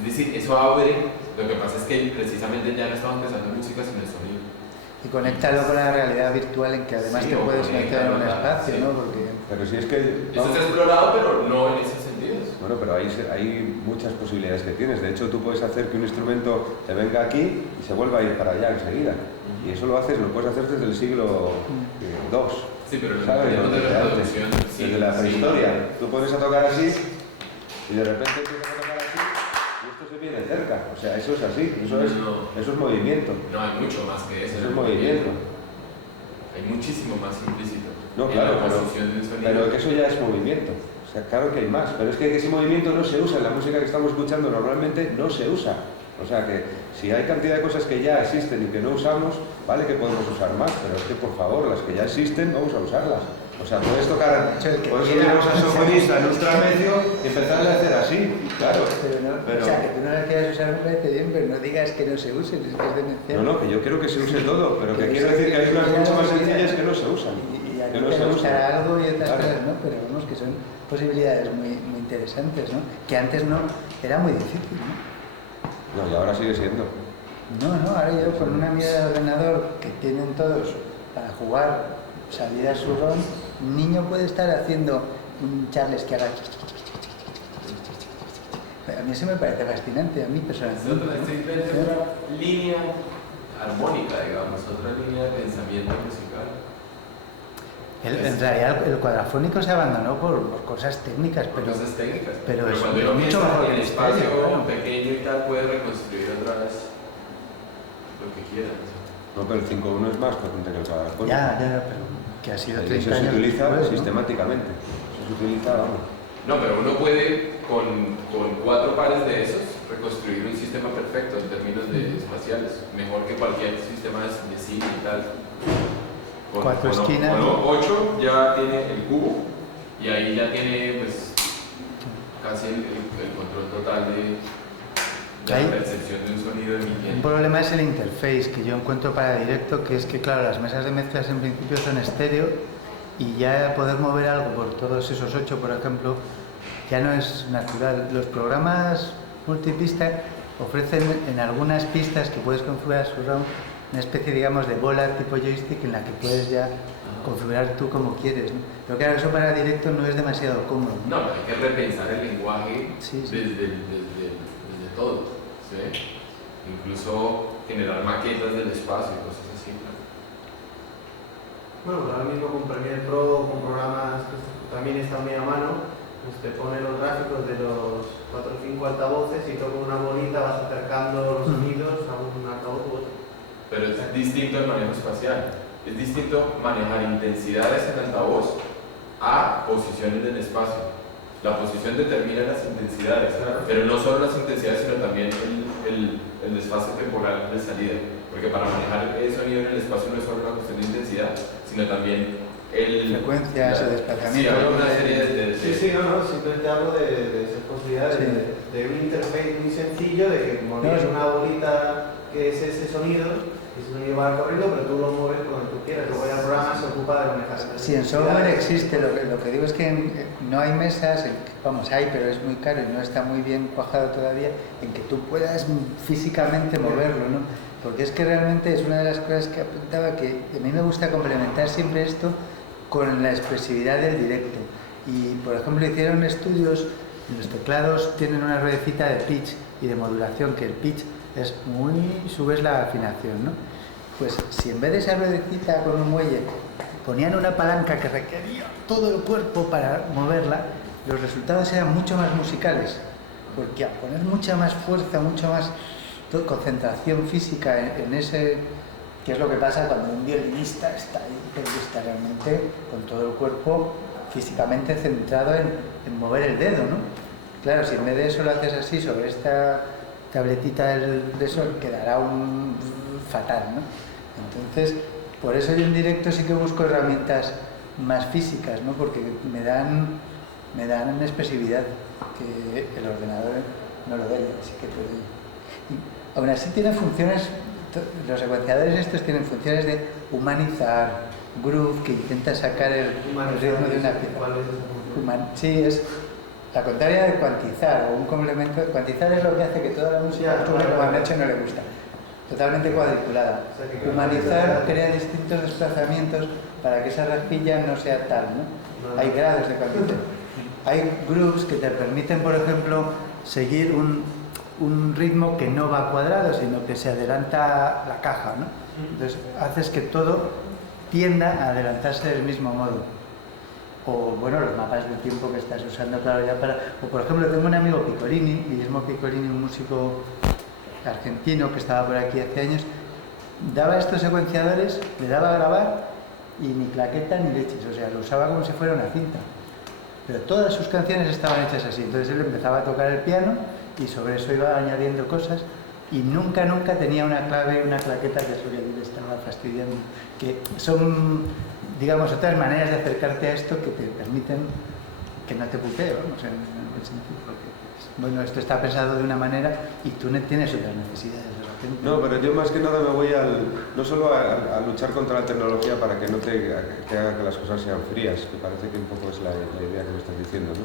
Es decir, eso abre. Lo que pasa es que precisamente ya no estamos pensando en música sino en sonido. Y conéctalo con la realidad virtual en que además te puedes meter en un espacio, ¿no? Porque... Pero si es que... Eso se ha explorado, pero no en ese sentido. Bueno, pero hay muchas posibilidades que tienes. De hecho, tú puedes hacer que un instrumento te venga aquí y se vuelva a ir para allá enseguida. Y eso lo puedes hacer desde el siglo II. Sí, pero ¿sabes? desde antes, desde la prehistoria. Tú pones a tocar así y de repente empiezas a tocar así y esto se viene cerca. O sea, eso es así. Eso es movimiento. No, hay mucho más que eso. Eso es movimiento. Hay muchísimo más implícito. No, claro, pero que eso ya es movimiento. O sea, claro que hay más, pero es que ese movimiento no se usa en la música que estamos escuchando, normalmente no se usa. O sea que si hay cantidad de cosas que ya existen y que no usamos, vale que podemos usar más, pero es que por favor, las que ya existen, vamos a usarlas. O sea, puedes tocar, puedes subir a un saxofonista en un trapecio y empezar a hacer así, claro. Pero o sea, que tú no las quieras usar me parece bien, pero no digas que no se usen, es que es demencial. No, que yo quiero que se use todo, pero que quiero decir que hay unas mucho más sencillas que no se usan. Y aquí te gustará algo y otras cosas, ¿no? Pero vemos que son posibilidades muy interesantes, ¿no? Que antes no, era muy difícil, ¿no? No, y ahora sigue siendo. No, ahora yo con una mira de ordenador que tienen todos para jugar salidas surrón, un niño puede estar haciendo un Charles que haga... A mí eso me parece fascinante, a mí personalmente. Es otra línea armónica, digamos, otra línea de pensamiento musical. En realidad el cuadrafónico se abandonó por cosas técnicas, pero es cuando uno mucho mejor que el espacio claro. pequeño y tal puede reconstruir otra vez lo que quiera. No, pero el 5.1 es más potente que el cuadrafónico. Ya, pero que ha sido 30 eso años se utiliza después, ¿no? sistemáticamente. Eso se utiliza, vamos. No, pero uno puede con 4 pares de esos reconstruir un sistema perfecto en términos de espaciales, mejor que cualquier sistema de cine y tal. Con 4 esquinas. Con 8 ya tiene el cubo y ahí ya tiene pues casi el control total de la percepción de un sonido emitiente. Un problema es el interface que yo encuentro para directo, que es que claro, las mesas de mezclas en principio son estéreo y ya poder mover algo por todos esos 8, por ejemplo, ya no es natural. Los programas multipista ofrecen en algunas pistas que puedes configurar surround una especie, digamos, de bola tipo joystick en la que puedes ya configurar tú como quieres, ¿no? Pero claro, eso para directo no es demasiado cómodo. No, hay que repensar el lenguaje desde todo, ¿sí? Incluso generar maquetas del espacio y cosas así. Bueno, pues ahora mismo con Premiere Pro, con programas que también están muy a mano, pues te pone los gráficos de los 4 o 5 altavoces y tú con una bolita vas acercando los sonidos a un altavoz u otro. Pero es distinto el manejo espacial. Es distinto manejar intensidades en altavoz a posiciones del espacio. La posición determina las intensidades, pero no solo las intensidades, sino también el desfase temporal de salida. Porque para manejar el sonido en el espacio no es solo una cuestión de intensidad, sino también frecuencias, desplazamiento. Sí, hay una serie de... Sí, no, simplemente hablo de esas posibilidades, de un interface muy sencillo, de que pones una bolita que es ese sonido va corriendo, pero tú lo mueves cuando tú quieras. Luego ya el programa se ocupa de manejar. Sí, en software existe, lo que digo es que no hay mesas, vamos, hay, pero es muy caro y no está muy bien cuajado todavía, en que tú puedas físicamente moverlo, ¿no? Porque es que realmente es una de las cosas que apuntaba, que a mí me gusta complementar siempre esto con la expresividad del directo. Y, por ejemplo, hicieron estudios, los teclados tienen una ruedecita de pitch y de modulación, que el pitch es subes la afinación, ¿no? Pues si en vez de esa ruedecita con un muelle ponían una palanca que requería todo el cuerpo para moverla, los resultados eran mucho más musicales, porque al poner mucha más fuerza, mucha más concentración física en ese, que es lo que pasa cuando un violinista está ahí, está realmente con todo el cuerpo físicamente centrado en mover el dedo, ¿no? Claro, si en vez de eso lo haces así sobre esta tabletita de eso, quedará un fatal, ¿no? Entonces, por eso yo en directo sí que busco herramientas más físicas, ¿no? Porque me dan expresividad que el ordenador no lo da, así que puedo. Y aún así tiene funciones, los secuenciadores estos tienen funciones de humanizar, groove, que intenta sacar el ritmo de una pieza. ¿Cuál es esa función? Sí, es la contraria de cuantizar, o un complemento. Cuantizar es lo que hace que toda la música como han hecho no le gusta. Totalmente cuadriculada. Humanizar crea distintos desplazamientos para que esa rejilla no sea tal, ¿no? Hay grados de cuantizar. Hay grooves que te permiten, por ejemplo, seguir un ritmo que no va cuadrado, sino que se adelanta la caja, ¿no? Entonces haces que todo tienda a adelantarse del mismo modo. O bueno, los mapas del tiempo que estás usando, claro, ya para... O por ejemplo, tengo un amigo Piccolini, Guillermo Piccolini, un músico argentino que estaba por aquí hace años, daba estos secuenciadores, le daba a grabar y ni claqueta ni leches, o sea, lo usaba como si fuera una cinta. Pero todas sus canciones estaban hechas así, entonces él empezaba a tocar el piano y sobre eso iba añadiendo cosas y nunca tenía una clave, una claqueta, que es lo que le estaba fastidiando. Que son, digamos, otras maneras de acercarte a esto que te permiten que no te putee, vamos, en el sentido, porque, bueno, esto está pensado de una manera y tú no tienes otras necesidades de repente. No, pero yo más que nada me voy no solo a luchar contra la tecnología para que no que haga que las cosas sean frías, que parece que un poco es la idea que me estás diciendo, ¿no?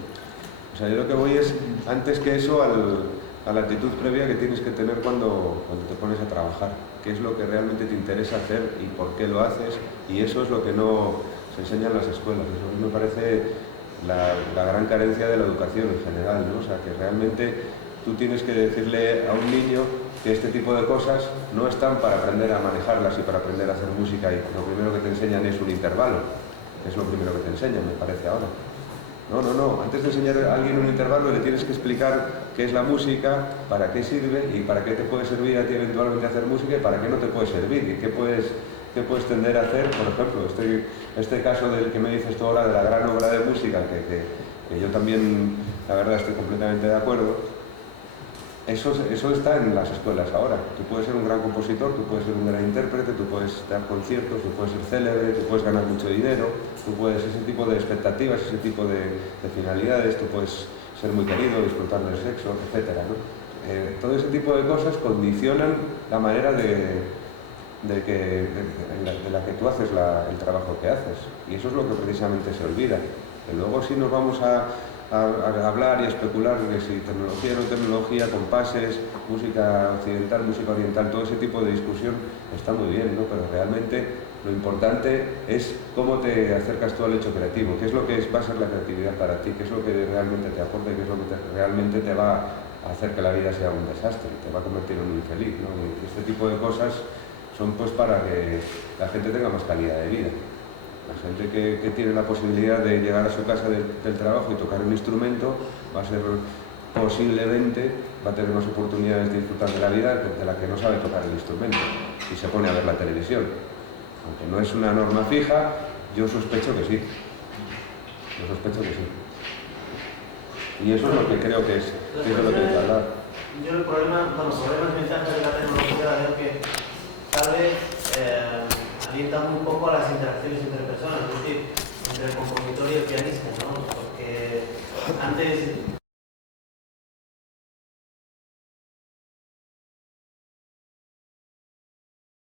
O sea, yo lo que voy es, antes que eso, a la actitud previa que tienes que tener cuando te pones a trabajar, qué es lo que realmente te interesa hacer y por qué lo haces, y eso es lo que no se enseña en las escuelas. Eso a mí me parece la gran carencia de la educación en general, ¿no? O sea, que realmente tú tienes que decirle a un niño que este tipo de cosas no están para aprender a manejarlas y para aprender a hacer música, y lo primero que te enseñan es un intervalo, es lo primero que te enseñan, me parece ahora. No, antes de enseñar a alguien un intervalo le tienes que explicar qué es la música, para qué sirve y para qué te puede servir a ti eventualmente hacer música y para qué no te puede servir y qué puedes tender a hacer. Por ejemplo, este caso del que me dices tú ahora de la gran obra de música, que yo también, la verdad, estoy completamente de acuerdo. Eso está en las escuelas ahora. Tú puedes ser un gran compositor, tú puedes ser un gran intérprete, tú puedes dar conciertos, tú puedes ser célebre, tú puedes ganar mucho dinero, tú puedes ese tipo de expectativas, ese tipo de finalidades, tú puedes ser muy querido, disfrutar del sexo, etcétera, ¿no? Todo ese tipo de cosas condicionan la manera de la que tú haces el trabajo que haces, y eso es lo que precisamente se olvida. Que luego si nos vamos a hablar y a especular de si tecnología o no tecnología, compases, música occidental, música oriental, todo ese tipo de discusión está muy bien, ¿no? Pero realmente lo importante es cómo te acercas tú al hecho creativo, qué es lo que va a ser la creatividad para ti, qué es lo que realmente te aporta y qué es lo que realmente te va a hacer que la vida sea un desastre, te va a convertir en un infeliz, ¿no? Y este tipo de cosas son pues para que la gente tenga más calidad de vida. La gente que tiene la posibilidad de llegar a su casa del trabajo y tocar un instrumento va a ser posiblemente, va a tener más oportunidades de disfrutar de la vida de la que no sabe tocar el instrumento y se pone a ver la televisión. Aunque no es una norma fija, yo sospecho que sí. Y eso es lo que creo que es de lo que hay que hablar. Yo el problema, problemas ventajas de la tecnología es que tal vez alienta muy poco a las interacciones entre personas, es decir, entre el compositor y el pianista, ¿no? Porque antes